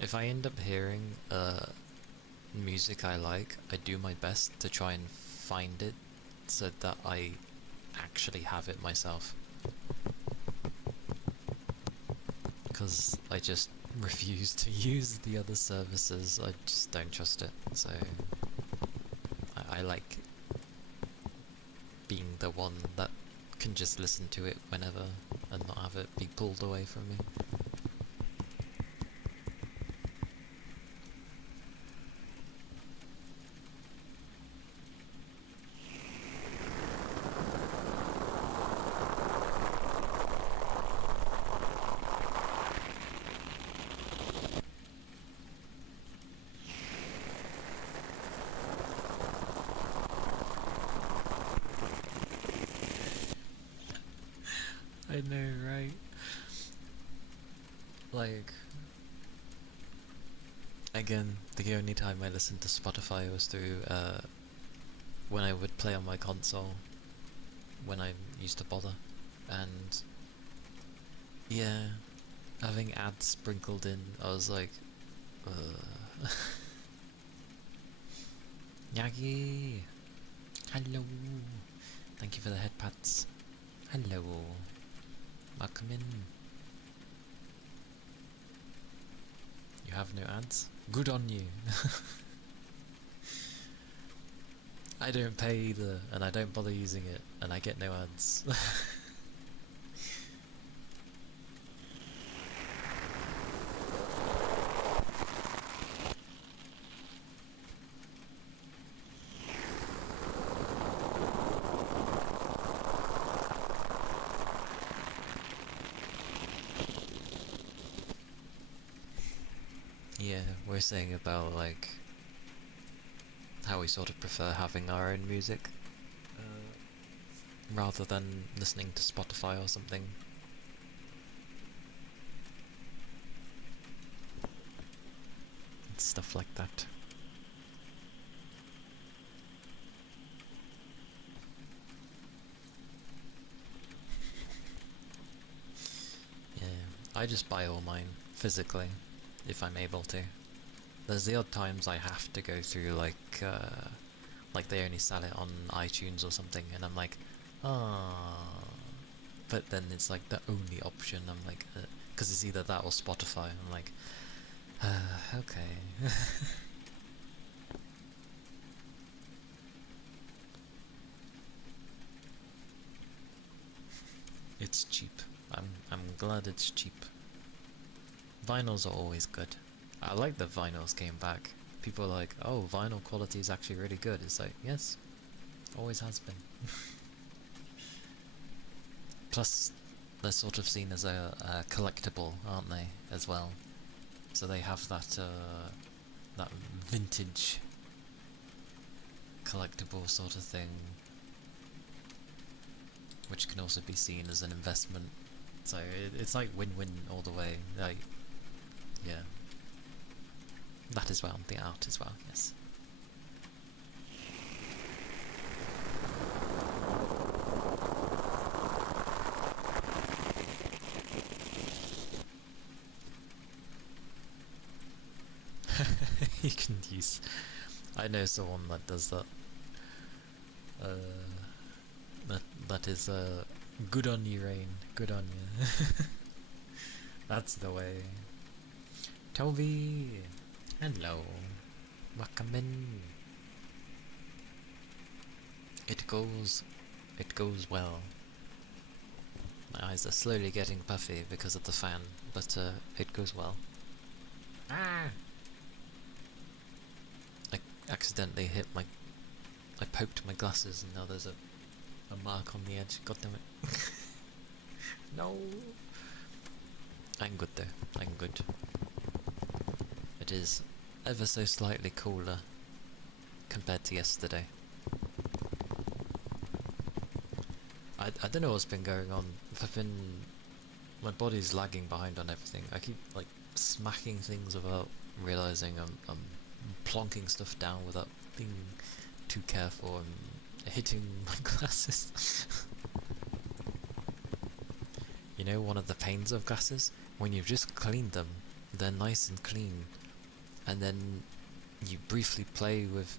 If I end up hearing music I like, I do my best to try and find it so that I actually have it myself. Because I just refuse to use the other services, I just don't trust it, so I like being the one that can just listen to it whenever and not have it be pulled away from me. I know, right? Like, Again, the only time I listened to Spotify was through when I would play on my console, when I used to bother. And yeah, having ads sprinkled in, I was like, Yagi! Hello! Thank you for the head pats. Hello! Welcome in. You have no ads? Good on you! I don't pay either, and I don't bother using it, and I get no ads. Yeah, we're saying about like how we sort of prefer having our own music rather than listening to Spotify or something. Stuff like that. Yeah, I just buy all mine physically if I'm able to. There's the odd times I have to go through like they only sell it on iTunes or something, and I'm like, ah. But then it's like the only option. I'm like, because it's either that or Spotify. I'm like, okay. It's cheap. I'm glad it's cheap. Vinyls are always good. I like that vinyls came back. People are like, oh, vinyl quality is actually really good. It's like, yes, always has been. Plus, they're sort of seen as a collectible, aren't they, as well? So they have that that vintage collectible sort of thing, which can also be seen as an investment. So it's like win-win all the way. Like, yeah. That as well, the art as well, yes. You can use... I know someone that does that. That is good on you, Rain. Good on you. That's the way. Toby! Hello. Welcome in. It goes well. My eyes are slowly getting puffy because of the fan, but it goes well. Ah! I accidentally I poked my glasses and now there's a mark on the edge. God damn it. No! I'm good though. I'm good. It is ever so slightly cooler compared to yesterday. I don't know what's been going on. My body's lagging behind on everything. I keep like smacking things without realizing I'm plonking stuff down without being too careful and hitting my glasses. You know, one of the pains of glasses? When you've just cleaned them, they're nice and clean, and then you briefly play with,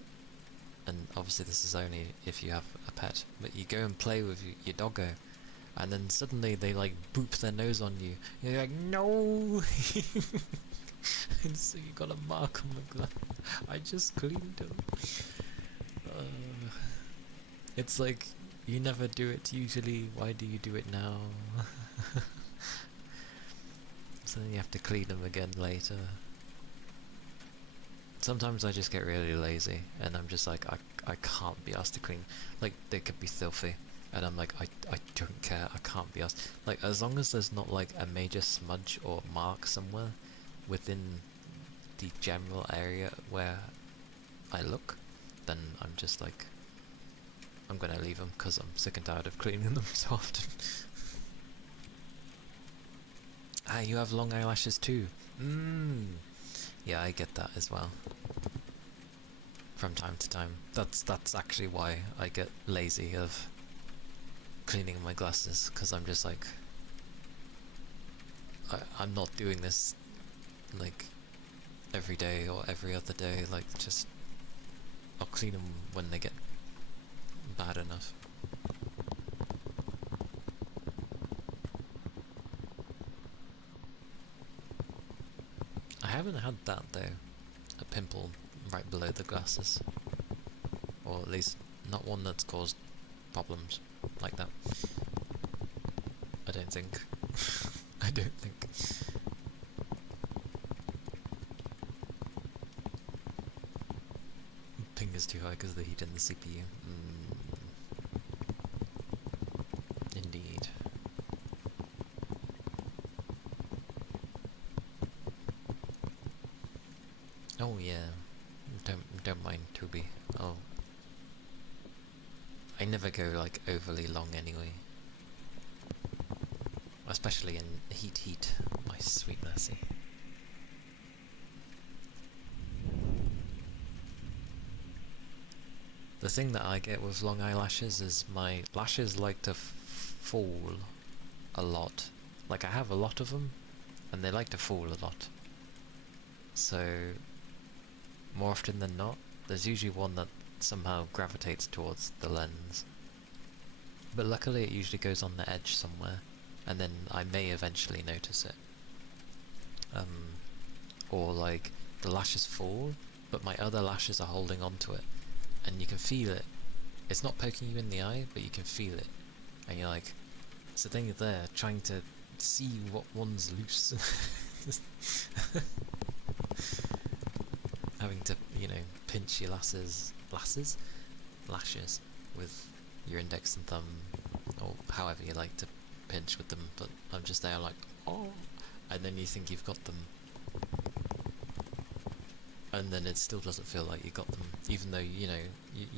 and obviously this is only if you have a pet, but you go and play with your doggo, and then suddenly they like boop their nose on you, and you're like, no! And so you got a mark on the glass. I just cleaned them. It's like, you never do it usually, why do you do it now? So then you have to clean them again later. Sometimes I just get really lazy, and I'm just like, I can't be asked to clean. Like, they could be filthy, and I'm like, I don't care, I can't be asked. Like, as long as there's not like a major smudge or mark somewhere within the general area where I look, then I'm just like, I'm gonna leave them, because I'm sick and tired of cleaning them so often. Ah, you have long eyelashes too. Yeah, I get that as well. From time to time. That's actually why I get lazy of cleaning my glasses, because I'm just like, I'm not doing this like every day or every other day. Like, just I'll clean them when they get bad enough. I haven't had that though, a pimple right below the glasses, or at least not one that's caused problems like that. I don't think. I don't think. Ping is too high because of the heat in the CPU. Indeed. Oh yeah. Don't mind, Toby. Oh. I never go like overly long anyway. Especially in heat. My sweet mercy. The thing that I get with long eyelashes is my lashes like to fall a lot. Like, I have a lot of them, and they like to fall a lot. So, more often than not, there's usually one that somehow gravitates towards the lens. But luckily it usually goes on the edge somewhere, and then I may eventually notice it. Or like, the lashes fall, but my other lashes are holding onto it, and you can feel it. It's not poking you in the eye, but you can feel it. And you're like, sitting there trying to see what one's loose. Having to, pinch your lashes with your index and thumb, or however you like to pinch with them, but I'm just there like, oh, and then you think you've got them, and then it still doesn't feel like you got them, even though, you're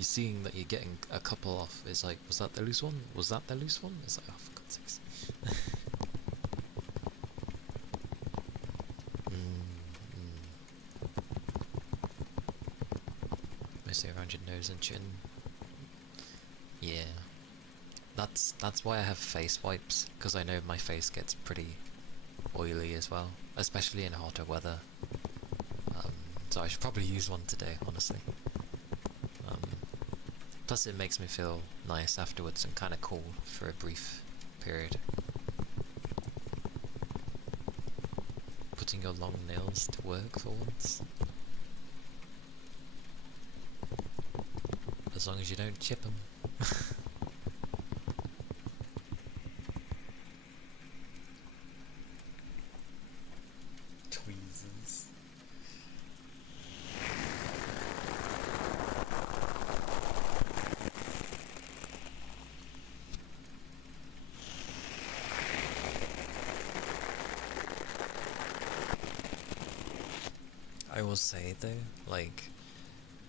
seeing that you're getting a couple off. It's like, was that the loose one? Was that the loose one? It's like, oh, for God's sakes. Mostly around your nose and chin. Yeah. That's why I have face wipes, because I know my face gets pretty oily as well, especially in hotter weather. So I should probably use one today, honestly. Plus it makes me feel nice afterwards and kind of cool for a brief period. Putting your long nails to work for once. As long as you don't chip them. Tweezers. I will say though, like,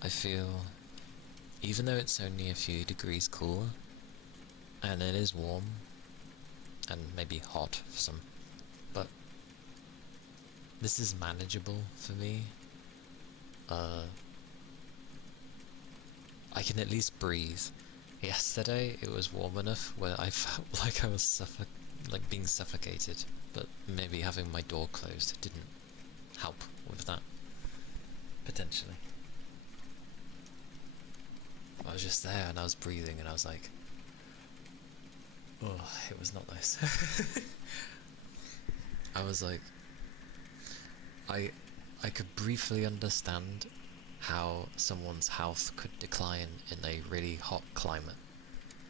I feel, even though it's only a few degrees cooler, and it is warm, and maybe hot for some, but this is manageable for me. I can at least breathe. Yesterday it was warm enough where I felt like I was being suffocated, but maybe having my door closed didn't help with that, potentially. I was just there and I was breathing and I was like, oh, it was not nice. I was like, I could briefly understand how someone's health could decline in a really hot climate,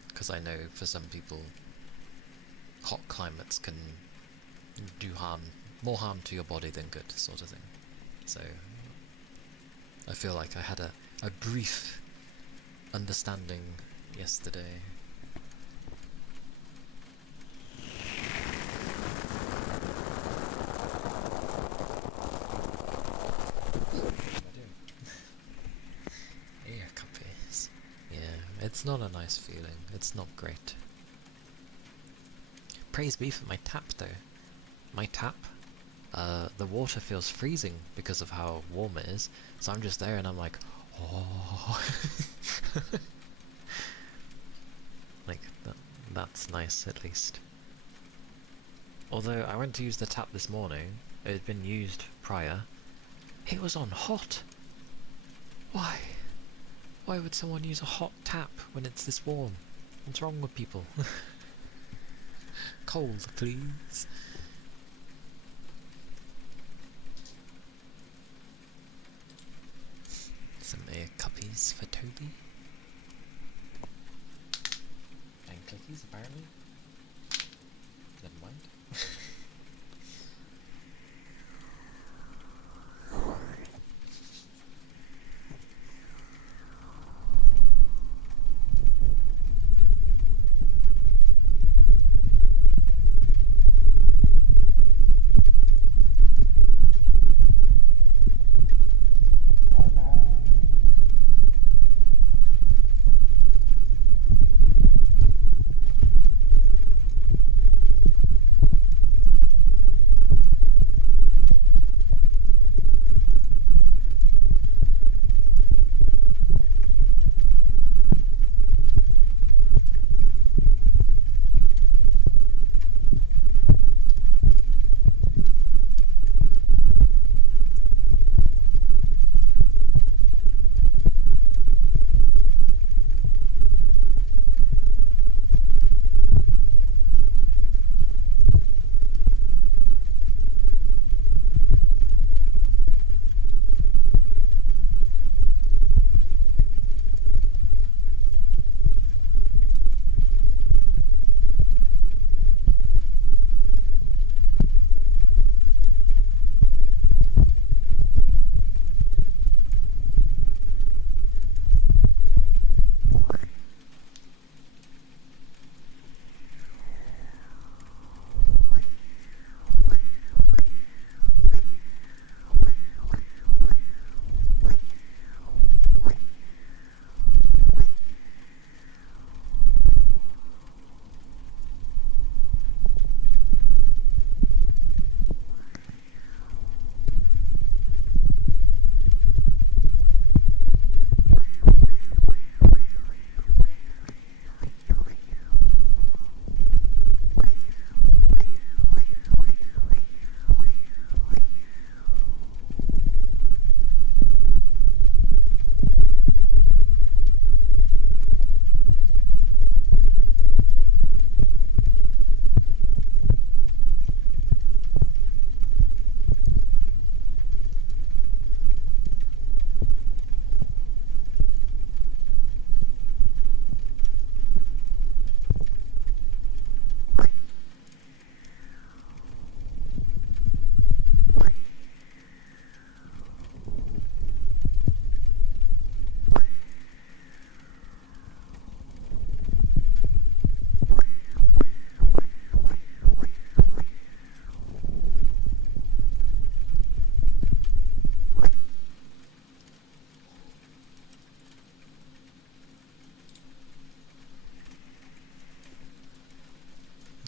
because I know for some people hot climates can do more harm to your body than good, sort of thing. So I feel like I had a brief understanding yesterday. It's not a nice feeling. It's not great. Praise be for my tap, though. My tap the water feels freezing because of how warm it is. So I'm just there and I'm like, oh. Like, that's nice at least. Although I went to use the tap this morning, it had been used prior. It was on hot. Why? Why would someone use a hot tap when it's this warm? What's wrong with people? Cold, please. Some air cuppies for Toby. And cookies, apparently. Never mind.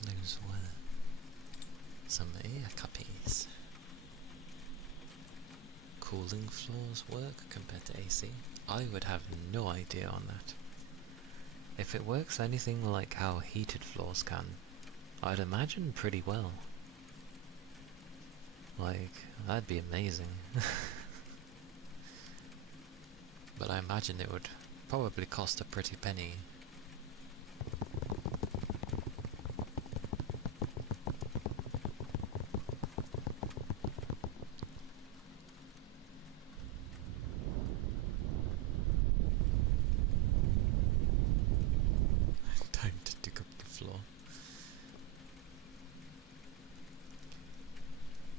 Those were some air cuppies. Cooling floors work compared to AC? I would have no idea on that. If it works anything like how heated floors can, I'd imagine pretty well. Like, that'd be amazing. But I imagine it would probably cost a pretty penny. Time to dig up the floor.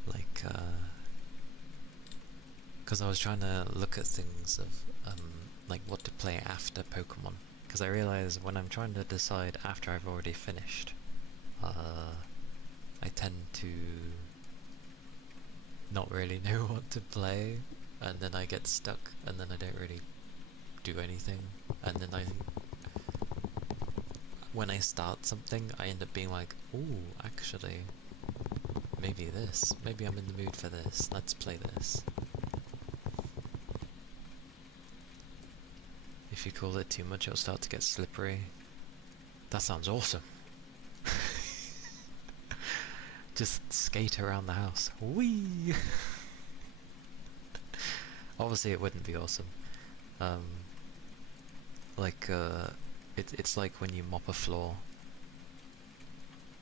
Like, because I was trying to look at things of, like what to play after Pokemon. Because I realize when I'm trying to decide after I've already finished, I tend to not really know what to play, and then I get stuck, and then I don't really do anything, and then when I start something, I end up being like, ooh, actually, maybe this. Maybe I'm in the mood for this. Let's play this. If you cool it too much, it'll start to get slippery. That sounds awesome. Just skate around the house. Whee! Obviously it wouldn't be awesome. It's like when you mop a floor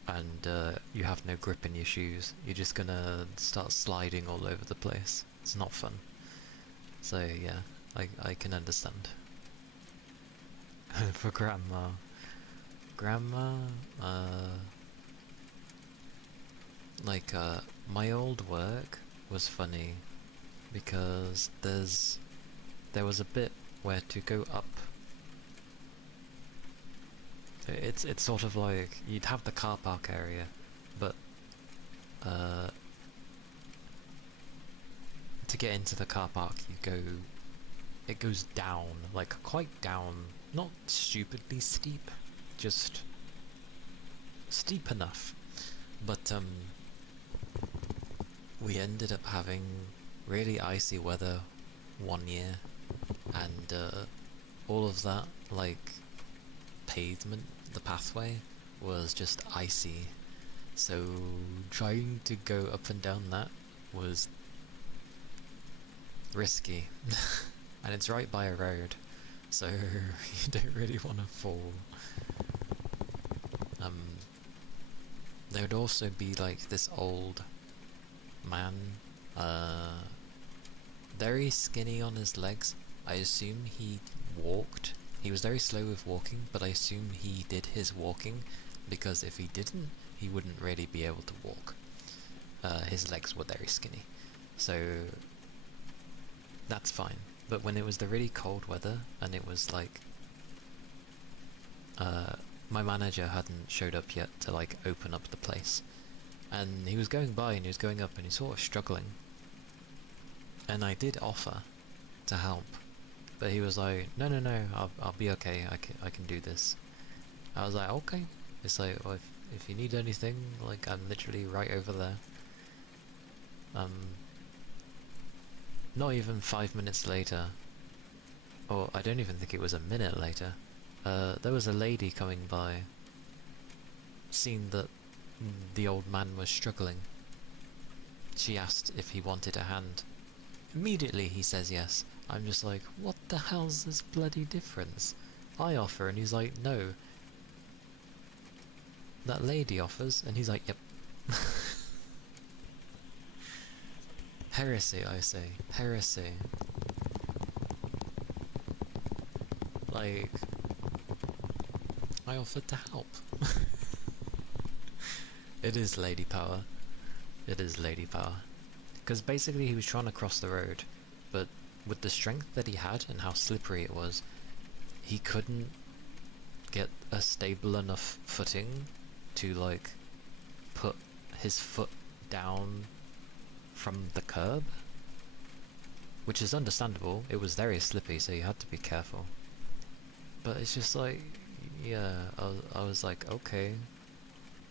and you have no grip in your shoes. You're just gonna start sliding all over the place. It's not fun. So yeah, I can understand. For grandma. Grandma, my old work was funny because there was a bit where to go up. It's sort of like you'd have the car park area, but to get into the car park it goes down, like quite down, not stupidly steep, just steep enough. But we ended up having really icy weather one year, and all of that, like, pavement, the pathway, was just icy. So trying to go up and down that was risky. And it's right by a road, so you don't really want to fall. There would also be like this old man, very skinny on his legs. I assume he walked. He was very slow with walking, but I assume he did his walking, because if he didn't, he wouldn't really be able to walk. His legs were very skinny, so that's fine. But when it was the really cold weather, and it was like, my manager hadn't showed up yet to like open up the place, and he was going by and he was going up and he's sort of struggling, and I did offer to help, but he was like, no, I'll be okay, I can do this. I was like, okay. It's like, well, if you need anything, like, I'm literally right over there. Not even 5 minutes later, or I don't even think it was a minute later, there was a lady coming by, seeing that the old man was struggling. She asked if he wanted a hand. Immediately he says yes. I'm just like, what the hell's this bloody difference? I offer and he's like, no. That lady offers and he's like, yep. Heresy, I say. Heresy. Like, I offered to help. It is lady power. It is lady power. Because basically he was trying to cross the road, but with the strength that he had and how slippery it was, he couldn't get a stable enough footing to, like, put his foot down from the curb. Which is understandable. It was very slippy, so you had to be careful. But it's just like, yeah, I was like, okay.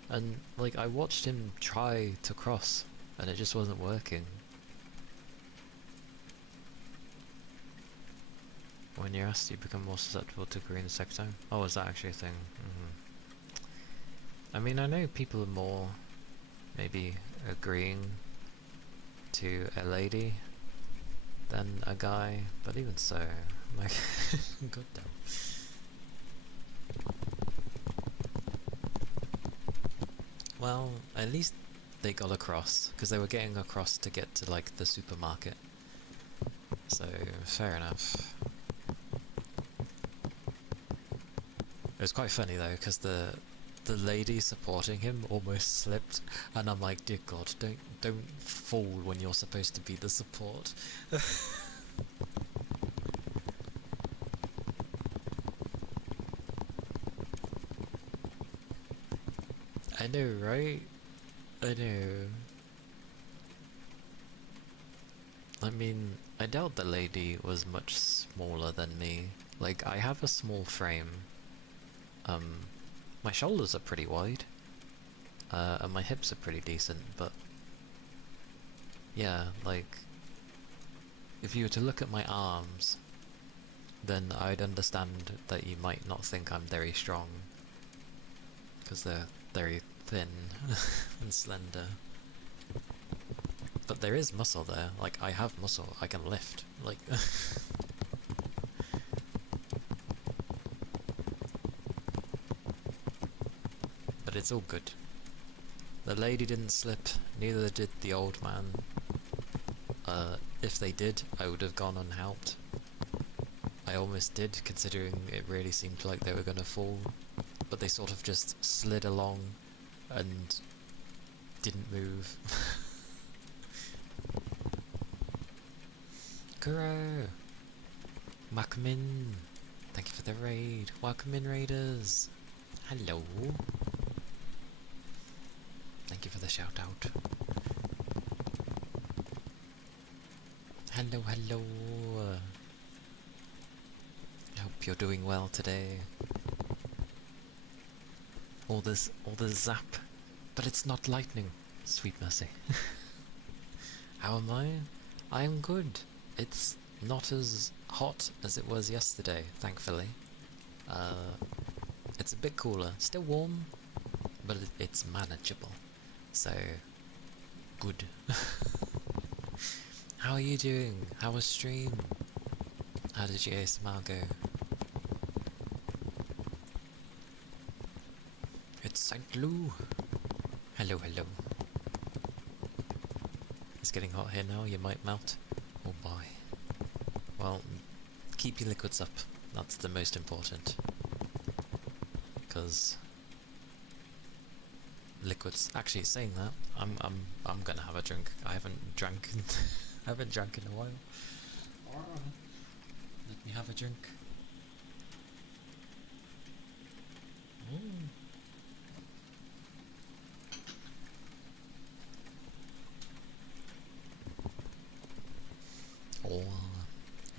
And, like, I watched him try to cross, and it just wasn't working. When you're asked, you become more susceptible to green the second time. Oh, is that actually a thing? I mean, I know people are more, maybe, agreeing to a lady than a guy, but even so, like, goddamn. Well, at least they got across, because they were getting across to get to, like, the supermarket. So, fair enough. It was quite funny though, because the lady supporting him almost slipped, and I'm like, dear God, don't fall when you're supposed to be the support. I know, right? I know. I mean, I doubt the lady was much smaller than me. Like, I have a small frame. My shoulders are pretty wide, and my hips are pretty decent, but Yeah, like, if you were to look at my arms, then I'd understand that you might not think I'm very strong, because they're very thin and slender. But there is muscle there, like, I have muscle, I can lift, like... But it's all good. The lady didn't slip, neither did the old man. If they did, I would have gone unhelped. I almost did, considering it really seemed like they were going to fall. But they sort of just slid along and didn't move. Kuro! Welcome in! Thank you for the raid. Welcome in, raiders! Hello! Thank you for the shout out. Hello, hello! I hope you're doing well today. All the zap, but it's not lightning. Sweet mercy. How am I? I am good. It's not as hot as it was yesterday, thankfully. It's a bit cooler. Still warm, but it's manageable. So, good. How are you doing? How was stream? How did your ASMR go? It's St. Lou. Hello, hello. It's getting hot here now, you might melt. Oh boy. Well, keep your liquids up. That's the most important. Because liquids. Actually, saying that, I'm gonna have a drink. I haven't drank in a while. Let me have a drink. Oh,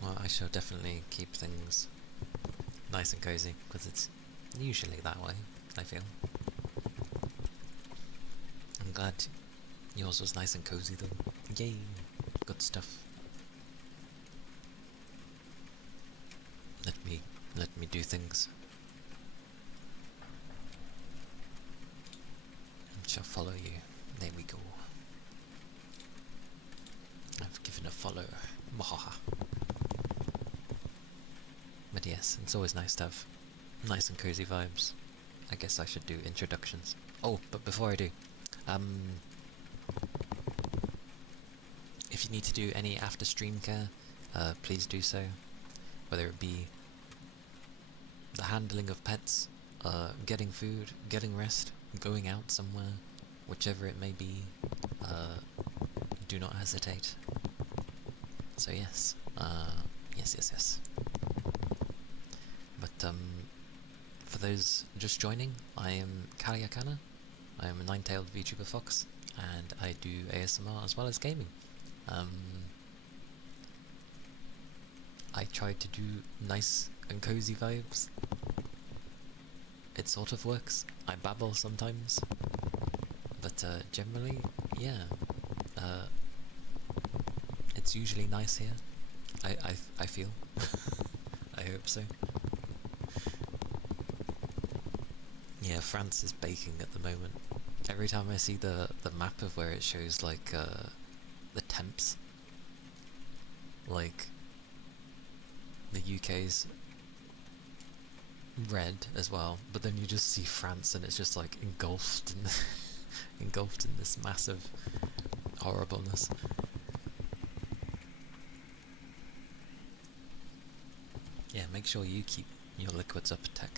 well, I shall definitely keep things nice and cozy, because it's usually that way, I feel. I'm glad yours was nice and cozy though. Yay! Good stuff. Let me do things. And shall follow you. There we go. I've given a follow. Mwahaha. But yes, it's always nice to have nice and cozy vibes. I guess I should do introductions. Oh, but before I do, if you need to do any after stream care, please do so. Whether it be the handling of pets, getting food, getting rest, going out somewhere, whichever it may be, do not hesitate. So yes, yes. But for those just joining, I am Karyakana. I am a nine-tailed VTuber fox, and I do ASMR as well as gaming. I tried to do nice and cozy vibes. It sort of works. I babble sometimes, but generally, yeah. It's usually nice here. I feel. I hope so. Yeah, France is baking at the moment. Every time I see the map of where it shows like the temps, like the UK's red as well, but then you just see France and it's just like engulfed in engulfed in this massive horribleness. Yeah, make sure you keep your liquids up, tech.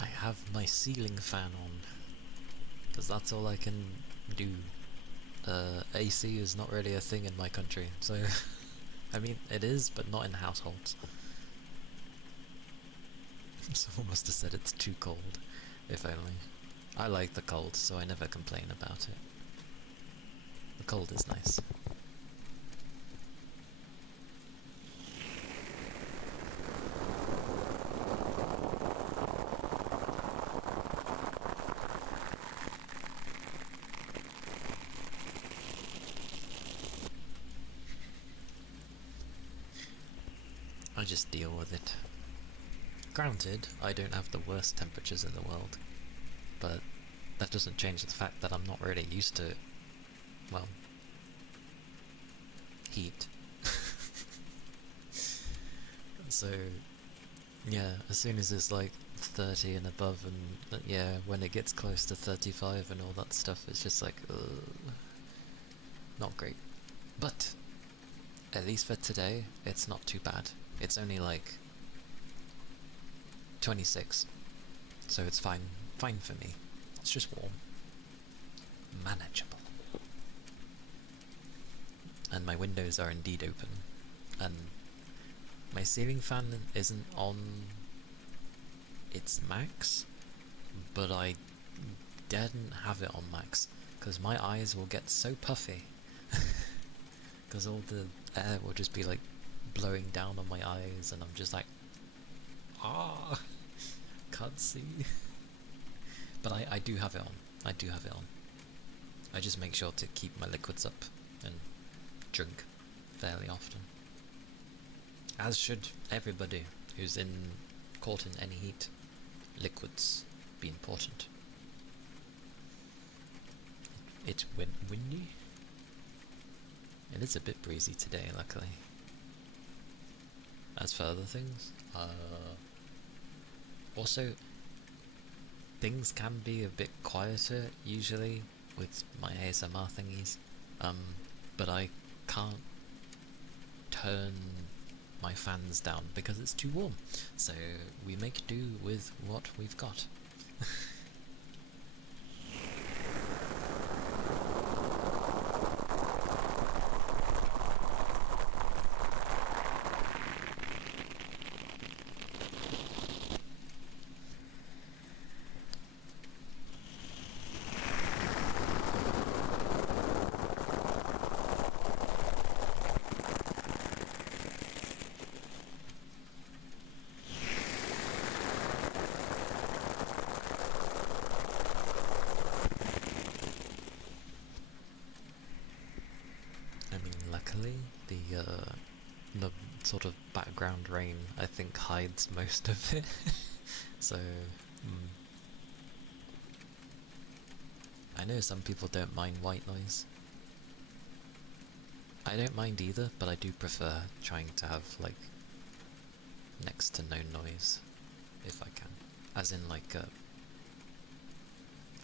I have my ceiling fan on, because that's all I can do. AC is not really a thing in my country, so I mean it is, but not in households. Someone must have said it's too cold, if only. I like the cold, so I never complain about it. The cold is nice. I just deal with it. Granted, I don't have the worst temperatures in the world, but that doesn't change the fact that I'm not really used to, well, heat. So, yeah, as soon as it's like 30 and above, and yeah, when it gets close to 35 and all that stuff, it's just like, not great. But, at least for today, it's not too bad. It's only like 26, so it's fine for me. It's just warm. Manageable. And my windows are indeed open, and my ceiling fan isn't on its max, but I didn't have it on max, because my eyes will get so puffy, because all the air will just be like blowing down on my eyes, and I'm just like, can't see. But I do have it on. I do have it on. I just make sure to keep my liquids up and drink fairly often. As should everybody who's caught in any heat. Liquids be important. It's windy. It is a bit breezy today, luckily. As for other things, also, things can be a bit quieter usually with my ASMR thingies, but I can't turn my fans down because it's too warm, so we make do with what we've got. Luckily, the sort of background rain, I think, hides most of it. So, I know some people don't mind white noise. I don't mind either, but I do prefer trying to have, like, next to no noise, if I can. As in, like,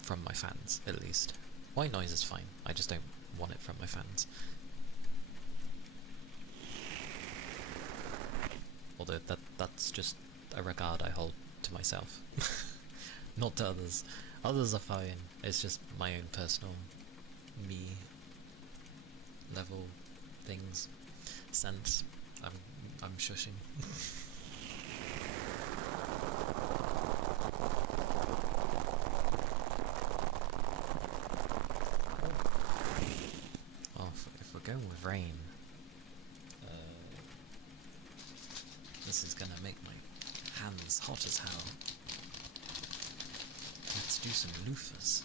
from my fans, at least. White noise is fine, I just don't want it from my fans. Although that's just a regard I hold to myself. Not to others. Others are fine, it's just my own personal me level things. Sense. I'm shushing. Oh, if we're going with rain, this is gonna make my hands hot as hell. Let's do some loofahs.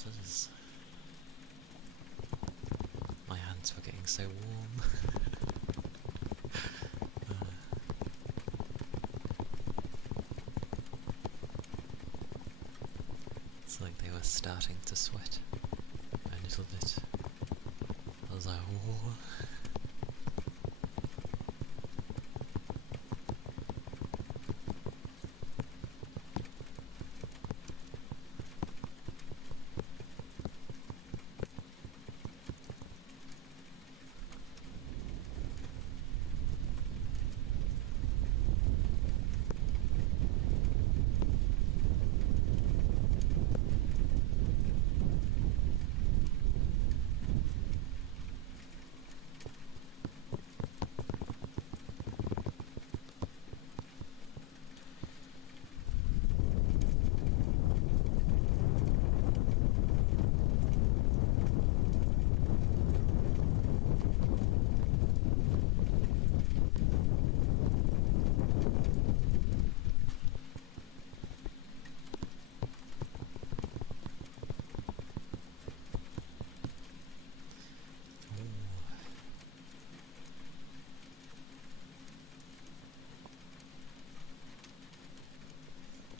fizz. My hands were getting so warm. It's like they were starting to sweat a little bit. I was like, whoa.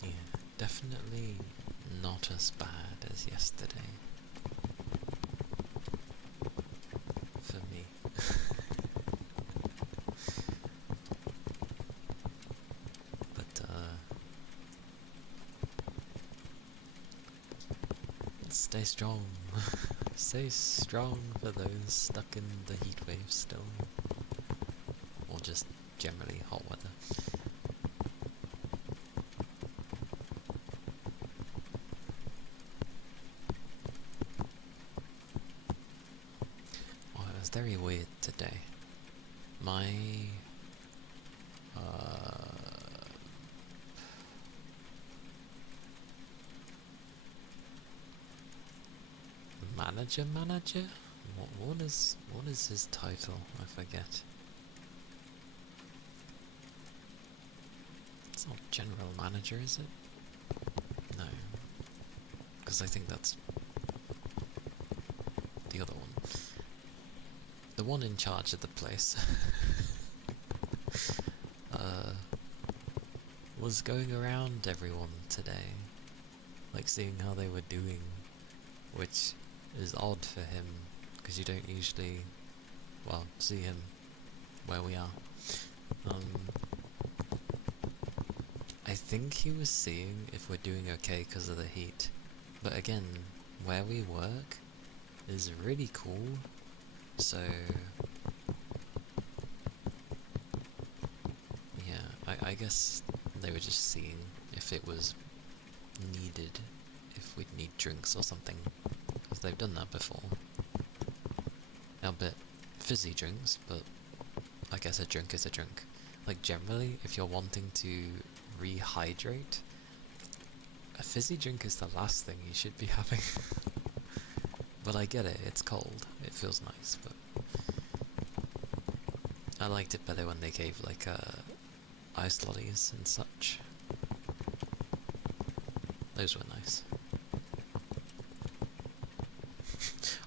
Yeah, definitely not as bad as yesterday. For me. But, stay strong. Stay strong for those stuck in the heat wave still. Or just generally hot weather. Oh, it was very weird today. My manager? What is his title? I forget. It's not general manager, is it? No. Because I think that's the other one. The one in charge of the place. Was going around everyone today, like seeing how they were doing, which is odd for him, because you don't usually, well, see him where we are. I think he was seeing if we're doing okay because of the heat, but again, where we work is really cool, so yeah, I guess they were just seeing if it was needed, if we'd need drinks or something, because they've done that before. A bit fizzy drinks, but I guess a drink is a drink. Like generally, if you're wanting to rehydrate, a fizzy drink is the last thing you should be having. But I get it, it's cold, it feels nice, but I liked it better when they gave like ice lollies and such. Those were nice.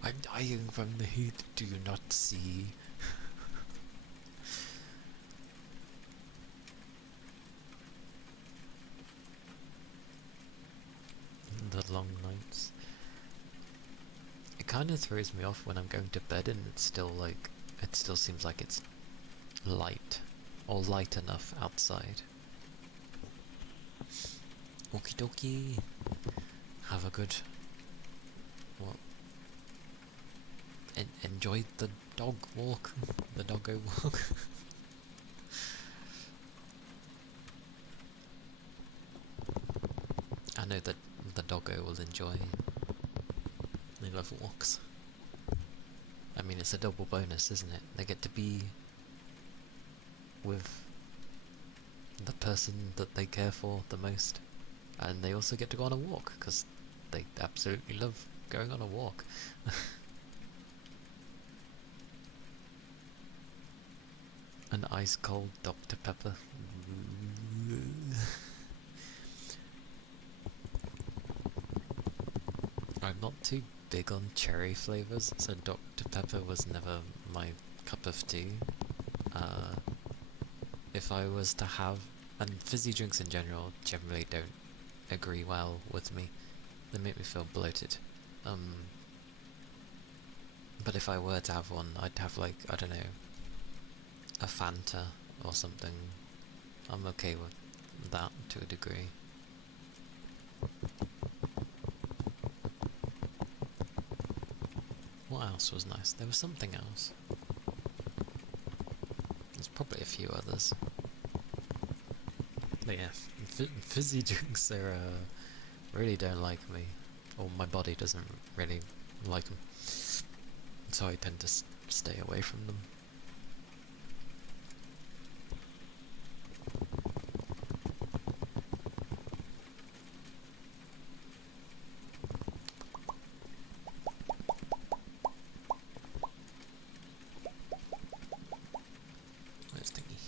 I'm dying from the heat, do you not see? The long nights. It kind of throws me off when I'm going to bed and it's still like, it still seems like it's light, or light enough outside. Okie dokie. Have a good, well, enjoy the dog walk, the doggo walk. I know that the doggo will enjoy. They love walks. I mean, it's a double bonus, isn't it? They get to be with the person that they care for the most, and they also get to go on a walk, because they absolutely love going on a walk. An ice cold Dr. Pepper. I'm not too big on cherry flavours, so Dr. Pepper was never my cup of tea. If I was to have, and fizzy drinks in generally don't agree well with me. They make me feel bloated. But if I were to have one, I'd have like, I don't know, a Fanta or something. I'm okay with that to a degree. What else was nice? There was something else. There's probably a few others. But yeah, fizzy drinks are, really don't like me. Or my body doesn't really like them. So I tend to stay away from them. Where's thingy?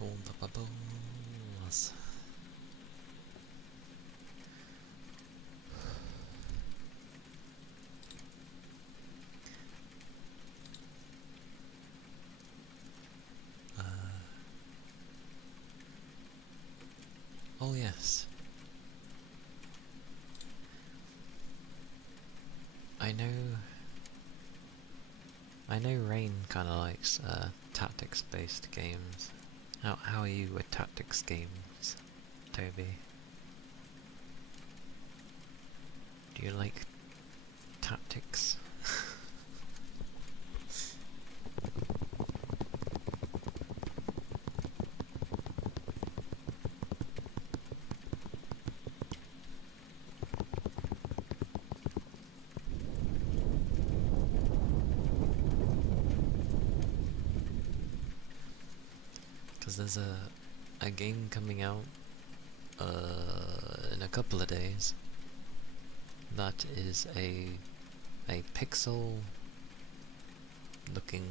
All the bubbles. Oh yes. I know Rain kinda likes tactics based games. How are you with tactics games, Toby? Do you like tactics? Because there's a game coming out in a couple of days that is a pixel looking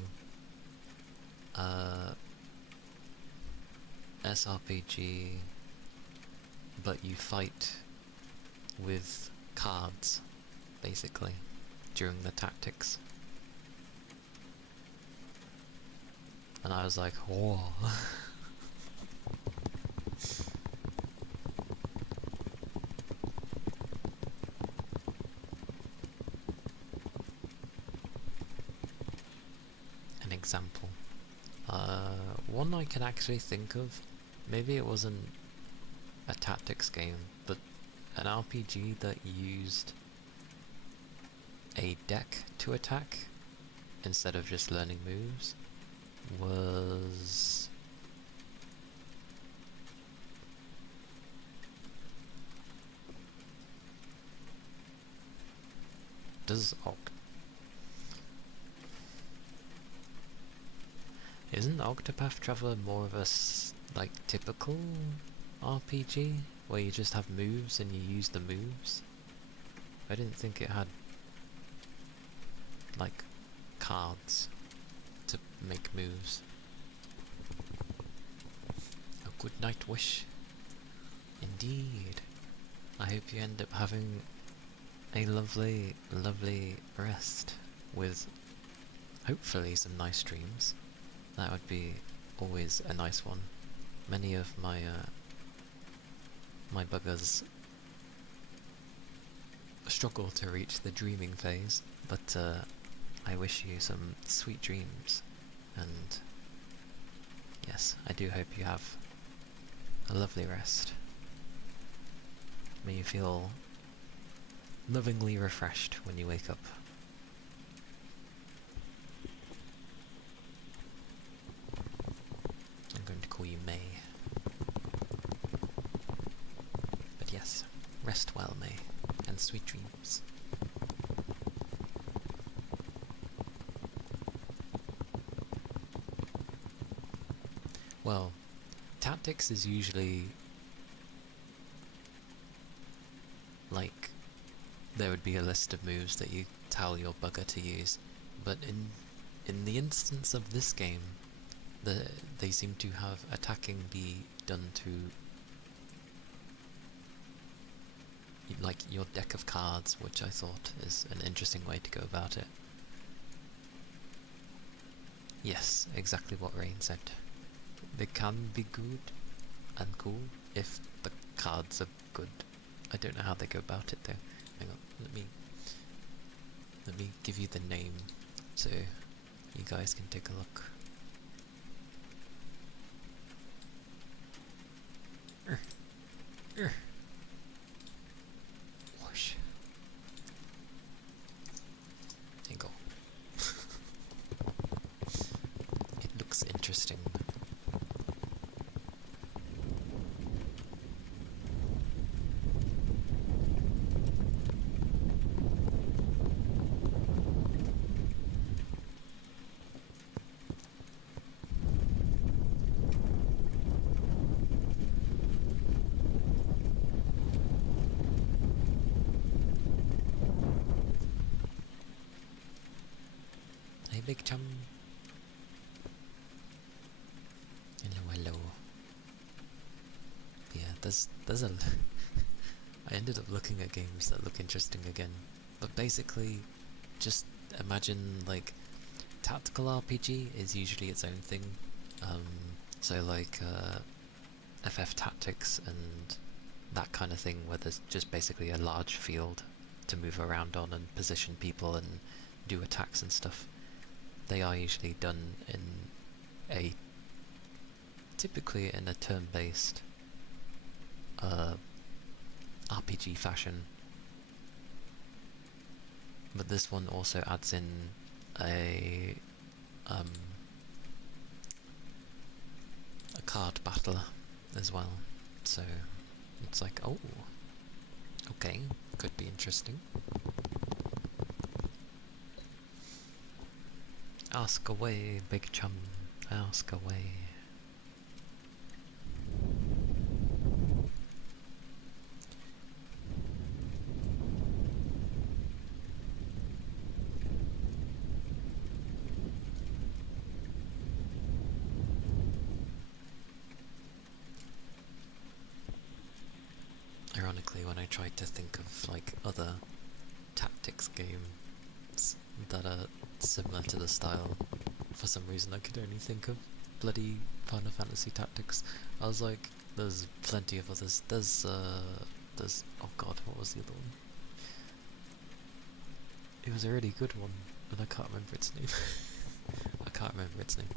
SRPG, but you fight with cards basically during the tactics. And I was like, whoa. An example. One I can actually think of, maybe it wasn't a tactics game, but an RPG that used a deck to attack instead of just learning moves was Does Isn't Octopath Traveler more of a like typical RPG where you just have moves and you use the moves? I didn't think it had like cards to make moves. A good night wish. Indeed. I hope you end up having a lovely, lovely rest with hopefully some nice dreams. That would be always a nice one. Many of my my buggers struggle to reach the dreaming phase, but I wish you some sweet dreams, and yes, I do hope you have a lovely rest. May you feel lovingly refreshed when you wake up. I'm going to call you May. But yes, rest well, May, and sweet dreams. Well, tactics is usually like there would be a list of moves that you tell your bugger to use, but in the instance of this game, they seem to have attacking be done to like your deck of cards, which I thought is an interesting way to go about it. Yes, exactly what Rain said. They can be good and cool if the cards are good. I don't know how they go about it though. Hang on, let me give you the name so you guys can take a look. Whoosh. There you go. It looks interesting. Hey big chum. Hello. Yeah, there's a I ended up looking at games that look interesting again. But basically, just imagine like tactical RPG is usually its own thing. So like FF Tactics and that kind of thing, where there's just basically a large field to move around on and position people and do attacks and stuff. They are usually done in typically in a turn-based RPG fashion, but this one also adds in a card battle as well, so it's like, oh, okay, could be interesting. Ask away, big chum, ask away. Ironically, when I tried to think of like other tactics games that are similar to the style, for some reason I could only think of bloody Final Fantasy Tactics. I was like, there's plenty of others. There's oh god, what was the other one? It was a really good one, and I can't remember its name. I can't remember its name.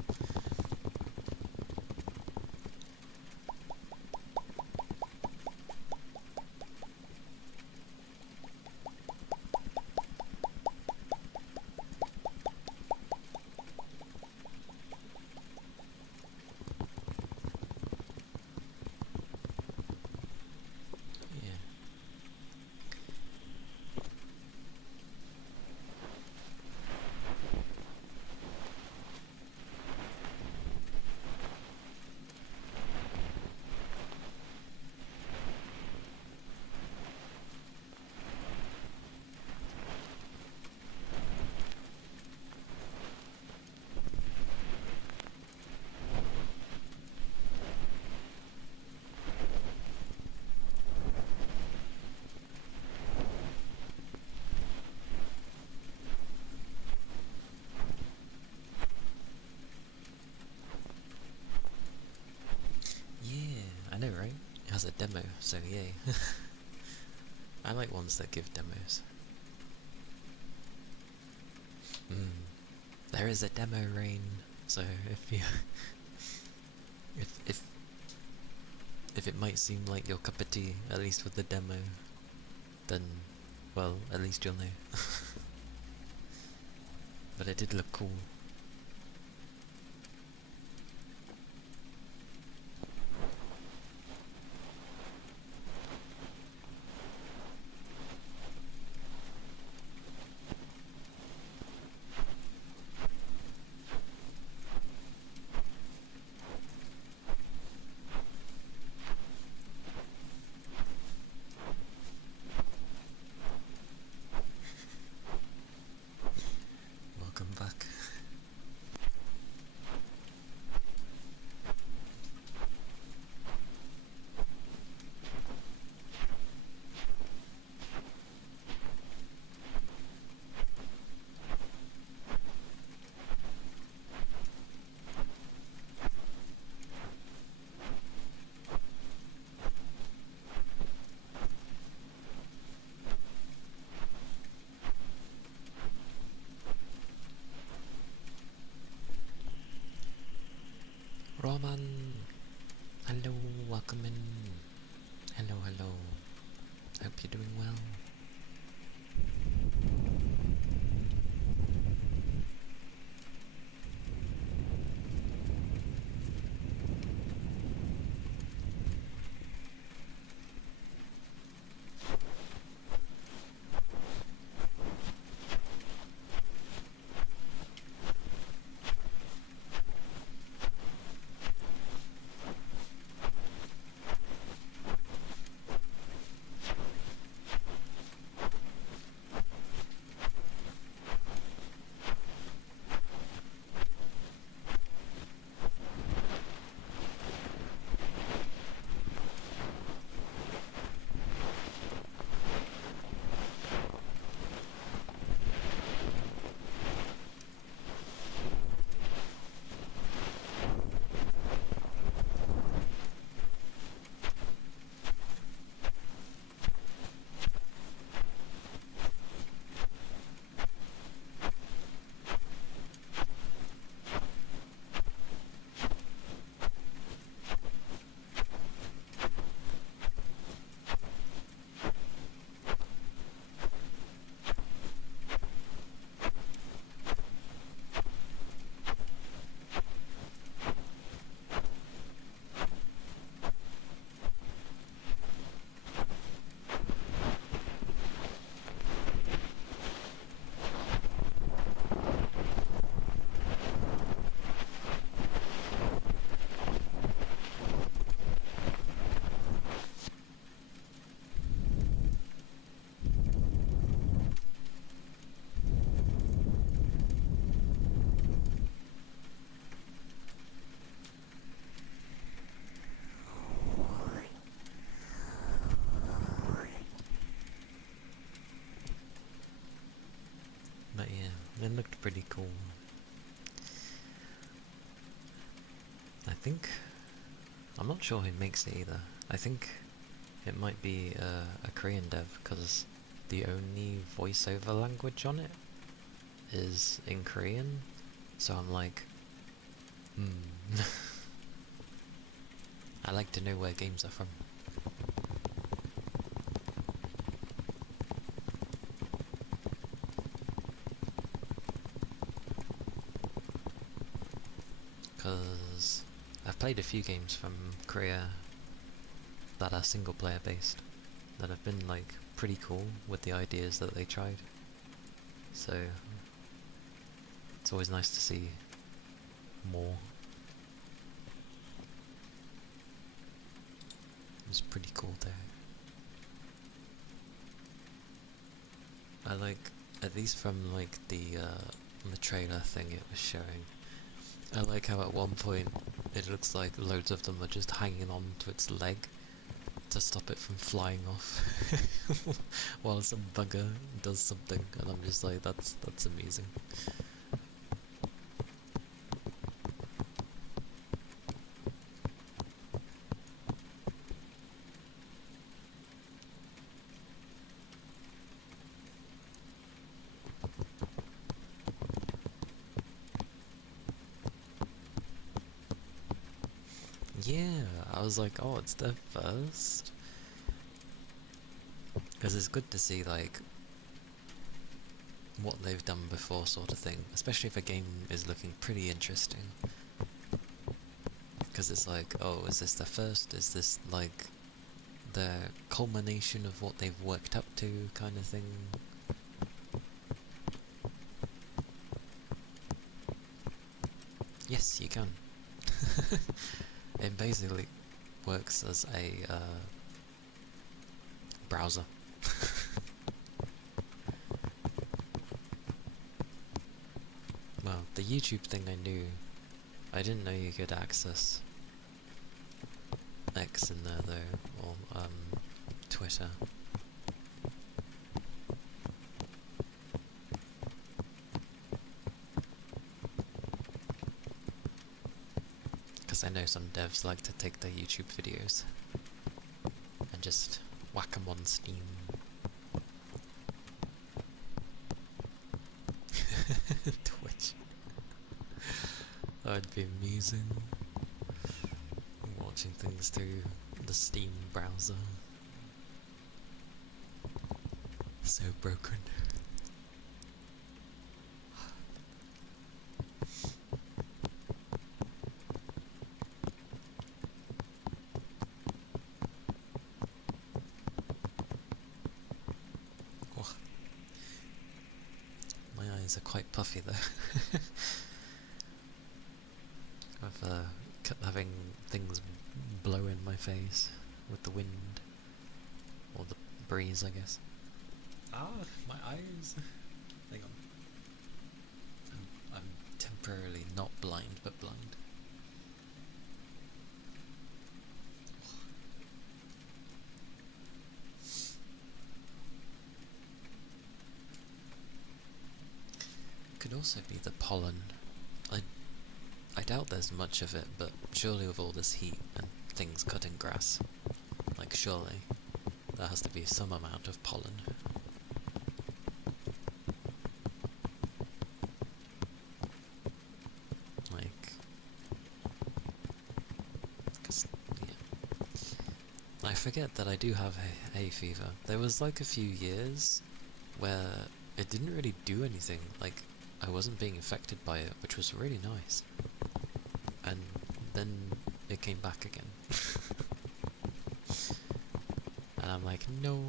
a demo, so yay. I like ones that give demos. There is a demo rain, so if you if it might seem like your cup of tea, at least with the demo, then well, at least you'll know. But it did look cool. Welcome back. Roman! Hello, welcome in. Hello, hello. Hope you're doing well. But yeah, it looked pretty cool. I'm not sure who makes it either. I think it might be a Korean dev, because the only voiceover language on it is in Korean, so I'm like, I like to know where games are from. Because I've played a few games from Korea that are single player based, that have been like pretty cool with the ideas that they tried. So it's always nice to see more. It's pretty cool there. I like, at least from like the trailer thing it was showing, I like how at one point it looks like loads of them are just hanging on to its leg to stop it from flying off while some bugger does something, and I'm just like, that's amazing. Yeah, I was like, oh, it's their first. Because it's good to see, like, what they've done before sort of thing. Especially if a game is looking pretty interesting. Because it's like, oh, is this their first? Is this, like, the culmination of what they've worked up to kind of thing? Yes, you can. It basically works as a browser. Well, the YouTube thing I knew. I didn't know you could access X in there though, or Twitter. Because I know some devs like to take their YouTube videos and just whack them on Steam. Twitch. That'd be amusing. Watching things through the Steam browser. So broken. Oh. My eyes are quite puffy though. I've kept having things blow in my face with the wind. Or the breeze, I guess. Ah, my eyes. Hang on. I'm temporarily not blind, but blind. Could also be the pollen. I doubt there's much of it, but surely with all this heat and things cutting grass, like surely there has to be some amount of pollen. Like, 'cause, yeah. I forget that I do have hay fever. There was like a few years where it didn't really do anything, like I wasn't being affected by it, which was really nice. And then it came back again. And I'm like, no,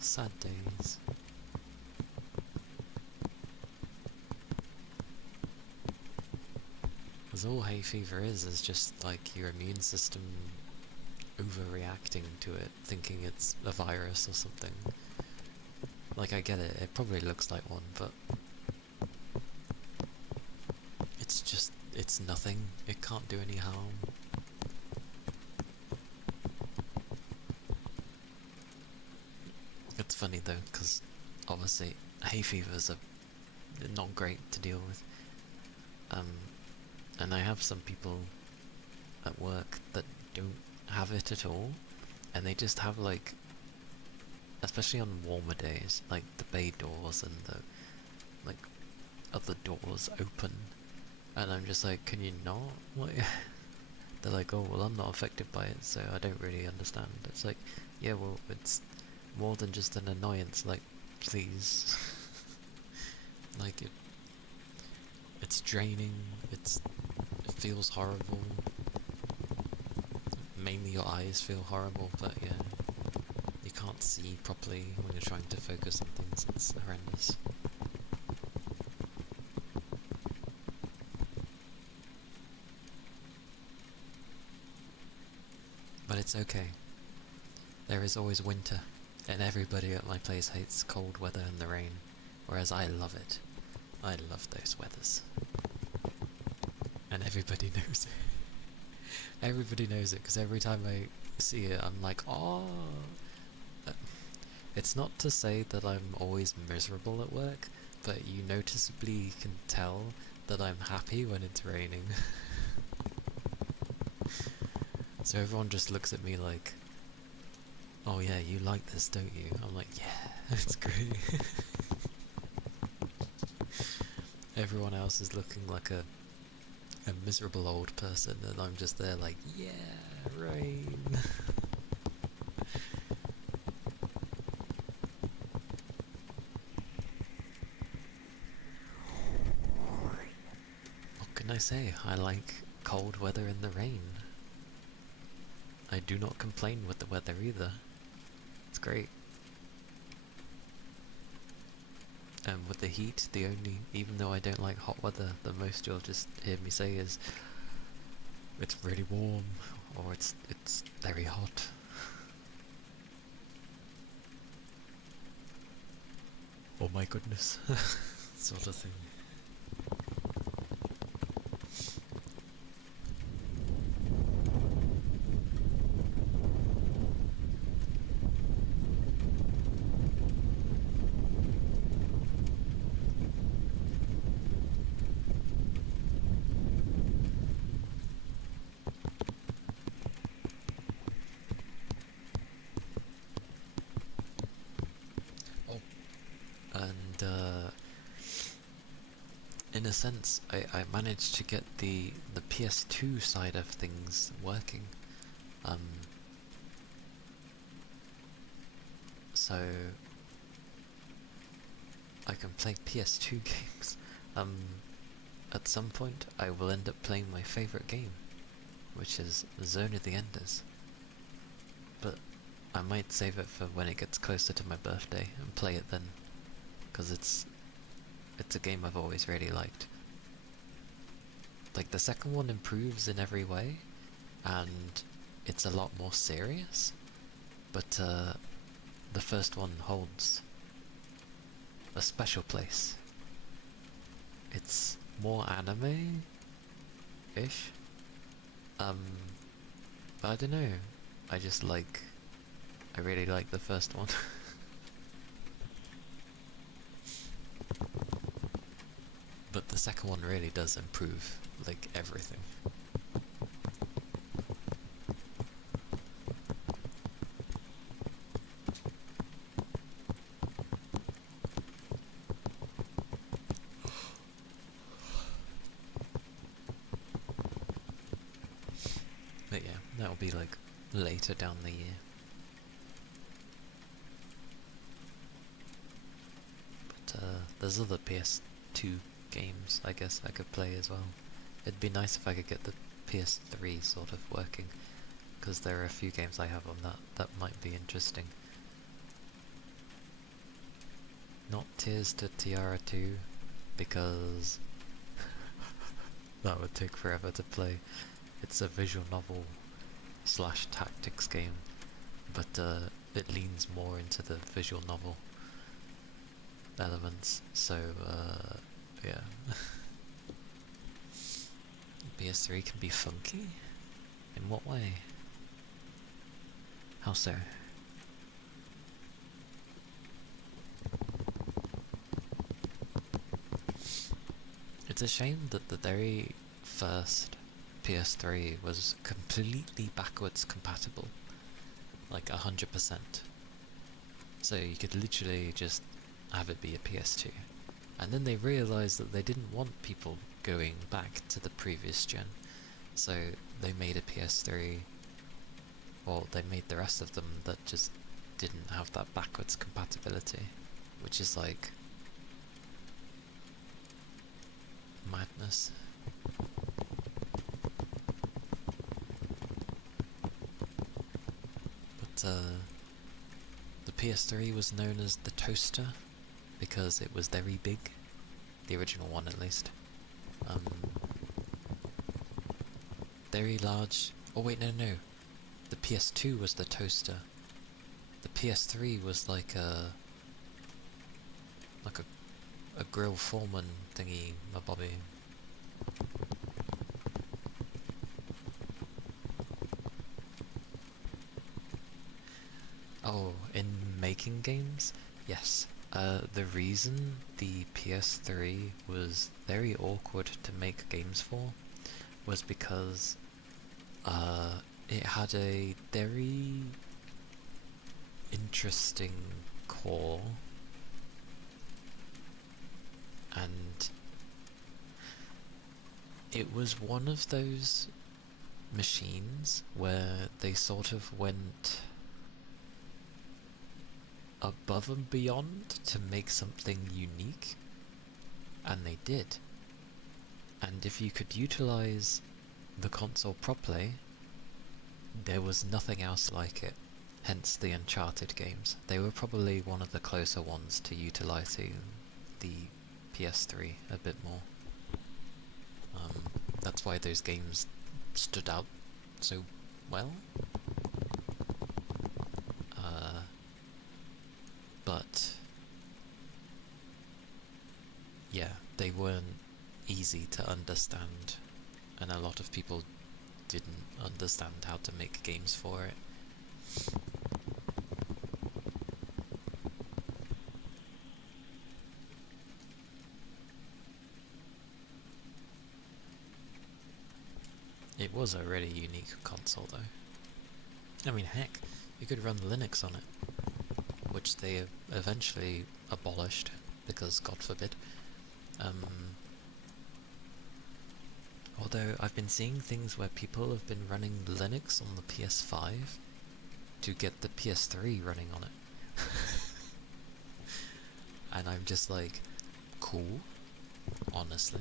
sad days. Because all hay fever is just like your immune system overreacting to it, thinking it's a virus or something. Like, I get it, it probably looks like one, but it's just, it's nothing. It can't do any harm. It's funny though, because obviously hay fevers are not great to deal with. And I have some people at work that don't have it at all, and they just have like, especially on warmer days, like the bay doors and the like other doors open, and I'm just like, can you not? What? They're like, oh well, I'm not affected by it, so I don't really understand. It's like, yeah, well, it's more than just an annoyance. Like, please, like it's draining. It feels horrible. Mainly your eyes feel horrible, but yeah, you can't see properly when you're trying to focus on things. It's horrendous. But it's okay. There is always winter, and everybody at my place hates cold weather and the rain, whereas I love it. I love those weathers. And everybody knows it. Everybody knows it, because every time I see it, I'm like, oh. It's not to say that I'm always miserable at work, but you noticeably can tell that I'm happy when it's raining. So everyone just looks at me like, oh yeah, you like this, don't you? I'm like, yeah, it's great. Everyone else is looking like a a miserable old person, and I'm just there like, yeah, rain. What can I say? I like cold weather and the rain. I do not complain with the weather either. It's great. And with the heat, even though I don't like hot weather, the most you'll just hear me say is, it's really warm, or it's very hot. Oh my goodness, sort of thing. Oh, and in a sense, I managed to get the PS2 side of things working. So I can play PS2 games. At some point, I will end up playing my favourite game, which is Zone of the Enders. But I might save it for when it gets closer to my birthday and play it then, because it's a game I've always really liked. Like, the second one improves in every way, and it's a lot more serious, but the first one holds a special place. It's more anime-ish, but I don't know, I really like the first one. But the second one really does improve, like, everything. But yeah, that'll be like later down the year. But there's other PS2 games I guess I could play as well. It'd be nice if I could get the PS3 sort of working, because there are a few games I have on that might be interesting. Not Tears to Tiara 2, because that would take forever to play. It's a visual novel / tactics game, but it leans more into the visual novel elements, so yeah. PS3 can be funky? In what way? How so? It's a shame that the very first PS3 was completely backwards compatible, like 100%. So you could literally just have it be a PS2. And then they realised that they didn't want people going back to the previous gen, so they made a PS3, or they made the rest of them that just didn't have that backwards compatibility, which is like madness. But the PS3 was known as the toaster because it was very big, the original one at least. Very large. Oh wait, no, the PS2 was the toaster. The PS3 was like a grill foreman thingy, my bobby. Oh, in making games? Yes. The reason the PS3 was very awkward to make games for was because it had a very interesting core, and it was one of those machines where they sort of went above and beyond to make something unique, and they did. And if you could utilize the console properly, there was nothing else like it. Hence the Uncharted games. They were probably one of the closer ones to utilizing the PS3 a bit more. That's why those games stood out so well. But yeah, they weren't easy to understand, and a lot of people didn't understand how to make games for it. It was a really unique console though. I mean, heck, you could run Linux on it, which they eventually abolished, because God forbid. Although I've been seeing things where people have been running Linux on the PS5 to get the PS3 running on it. And I'm just like, cool, honestly.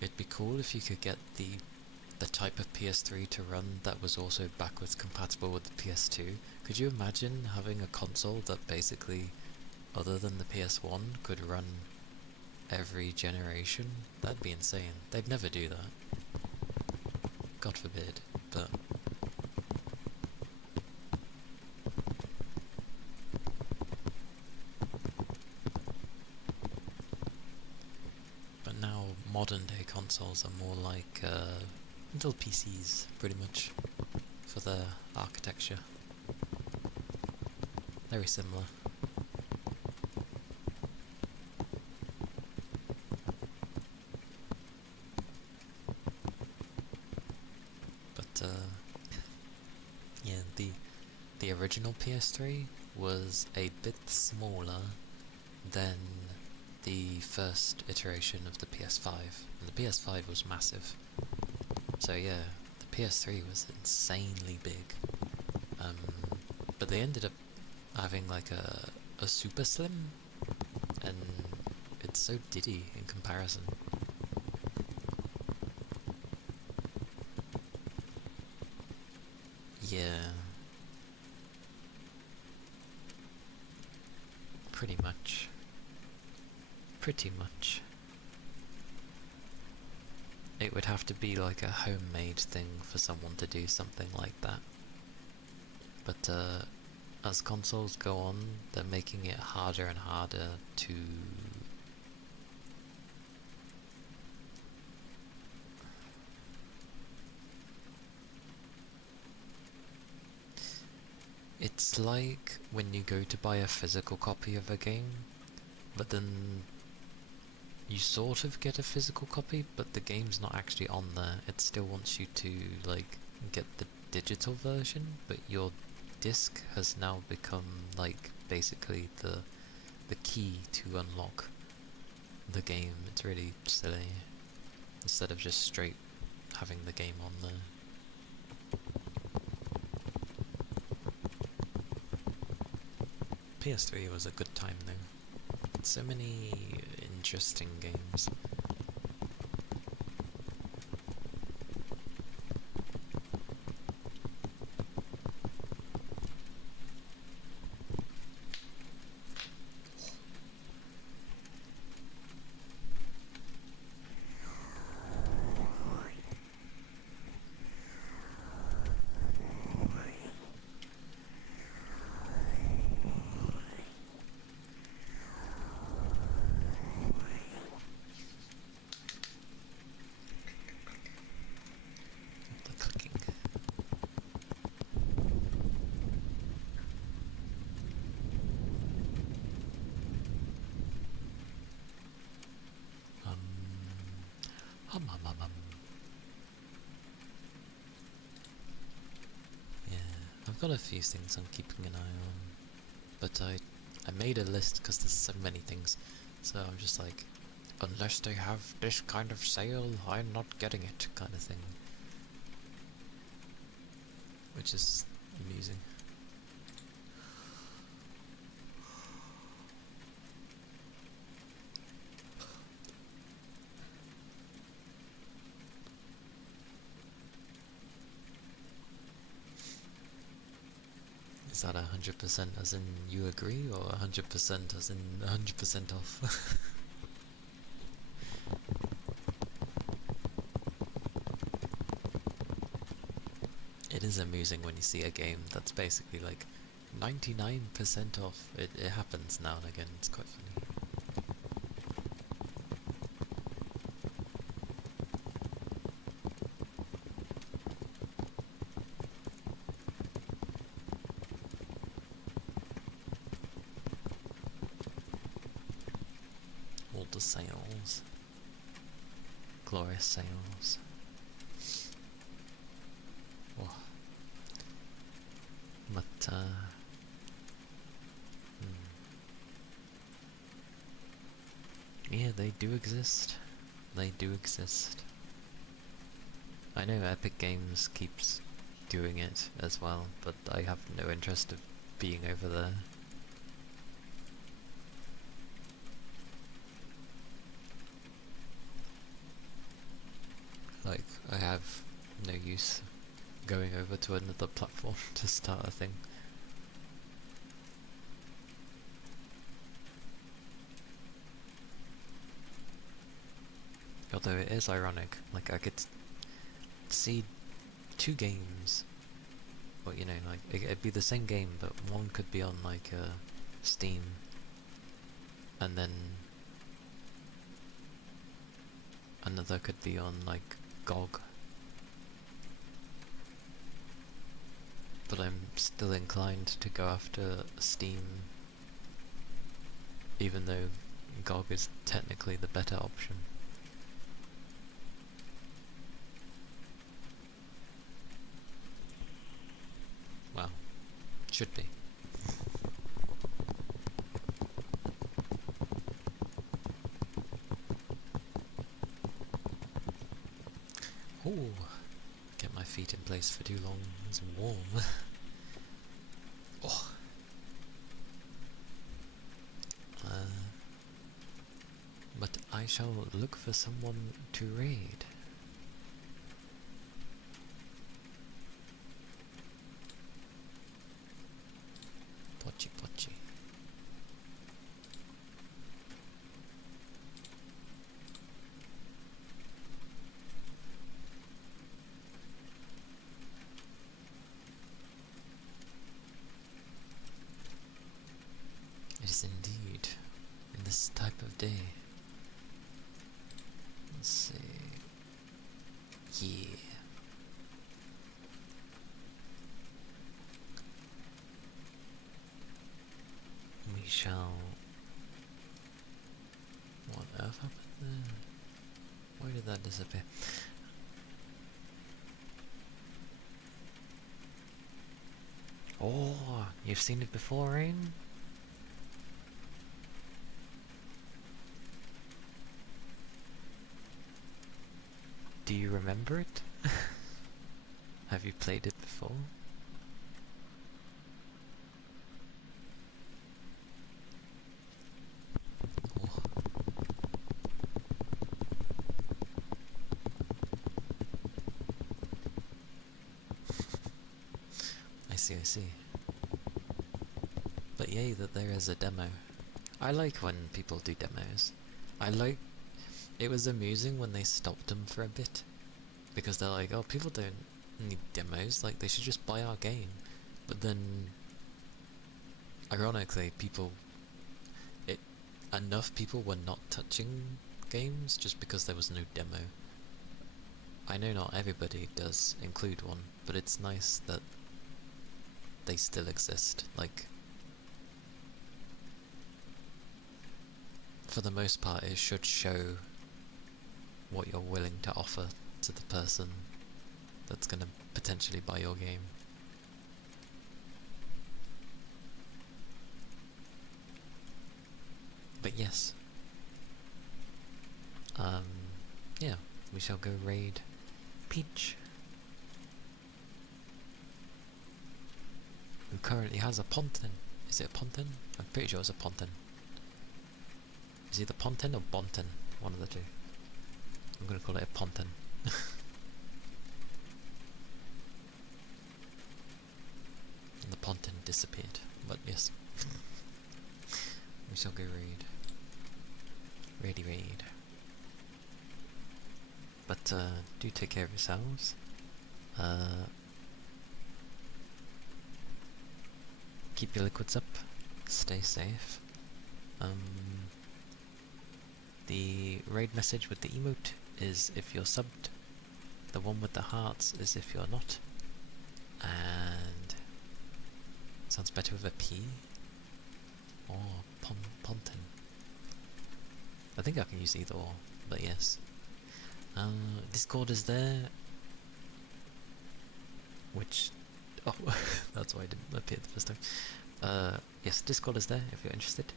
It'd be cool if you could get the type of PS3 to run that was also backwards compatible with the PS2. Could you imagine having a console that basically, other than the PS1, could run every generation? That'd be insane. They'd never do that. God forbid, but... But now modern day consoles are more like little PCs, pretty much, for their architecture. Very similar. But yeah, the original PS3 was a bit smaller than the first iteration of the PS5, and the PS5 was massive. So yeah, the PS3 was insanely big. But they ended up having like a super slim, and it's so diddy in comparison. Yeah. Pretty much. Pretty much. It would have to be like a homemade thing for someone to do something like that. But as consoles go on, they're making it harder and harder to... It's like when you go to buy a physical copy of a game, but then you sort of get a physical copy, but the game's not actually on there. It still wants you to, like, get the digital version, but your disc has now become, like, basically the key to unlock the game. It's really silly, instead of just straight having the game on there. PS3 was a good time though. So many interesting games. Yeah, I've got a few things I'm keeping an eye on, but I I made a list because there's so many things. So I'm just like, unless they have this kind of sale, I'm not getting it, kind of thing. Which is amusing. Is that 100% as in you agree, or 100% as in 100% off? It is amusing when you see a game that's basically like 99% off. It happens now and again, it's quite funny. All the sales. Glorious sales. Oh. But, yeah, they do exist. They do exist. I know Epic Games keeps doing it as well, but I have no interest of being over there. Like, I have no use going over to another platform to start a thing. Although it is ironic, like I could see two games, but you know, like it'd be the same game, but one could be on like Steam, and then another could be on like GOG. But I'm still inclined to go after Steam, even though GOG is technically the better option. Well, should be. Ooh, get my feet in place for too long, it's warm. Oh. But I shall look for someone to raid. Pochi pochi. It is indeed in this type of day. Let's see. Yeah. We shall... What on earth happened there? Why did that disappear? Oh, you've seen it before, Rain? Do you remember it? Have you played it before? Oh. I see. But yay that there is a demo. I like when people do demos. It was amusing when they stopped them for a bit. Because they're like, oh, people don't need demos, like they should just buy our game. But then, ironically, enough people were not touching games just because there was no demo. I know not everybody does include one, but it's nice that they still exist. Like, for the most part, it should show what you're willing to offer to the person that's going to potentially buy your game. But yes. Yeah, we shall go raid Peach, who currently has a Ponton. Is it a Ponton? I'm pretty sure it's a Ponton. Is either Ponton or Bonton? One of the two. I'm gonna call it a Ponton. And the Ponton disappeared. But yes. We shall go raid. Raid. But do take care of yourselves. Keep your liquids up. Stay safe. The raid message with the emote is if you're subbed. The one with the hearts is if you're not. And sounds better with a P. Or Ponton. I think I can use either or, but yes. Discord is there. Which... oh, that's why I didn't appear the first time. Yes, Discord is there if you're interested.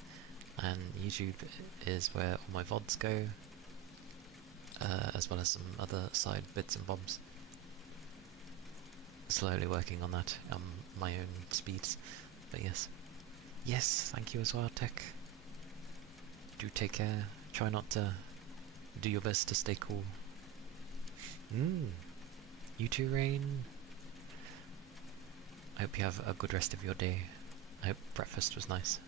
And YouTube is where all my VODs go. As well as some other side bits and bobs. Slowly working on that on my own speeds. But yes. Yes, thank you as well, Tech. Do take care. Try not to do your best to stay cool. You too, Rain. I hope you have a good rest of your day. I hope breakfast was nice.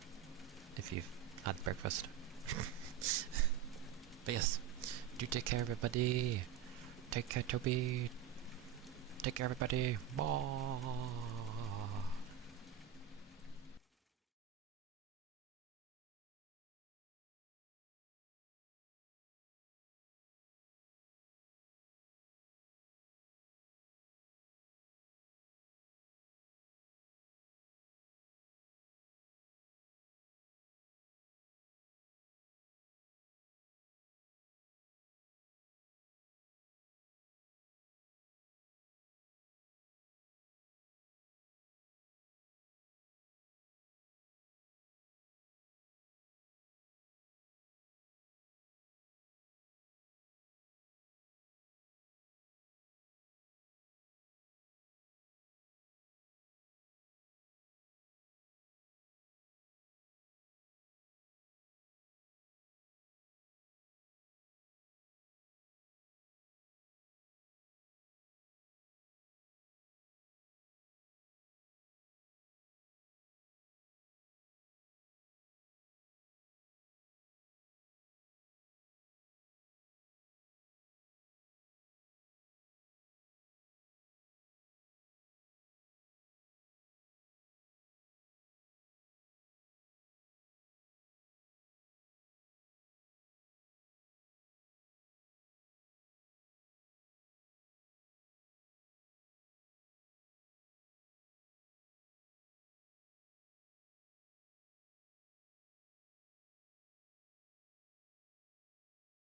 If you've had breakfast. But yes. Do take care, everybody. Take care, Toby. Take care, everybody. Bye.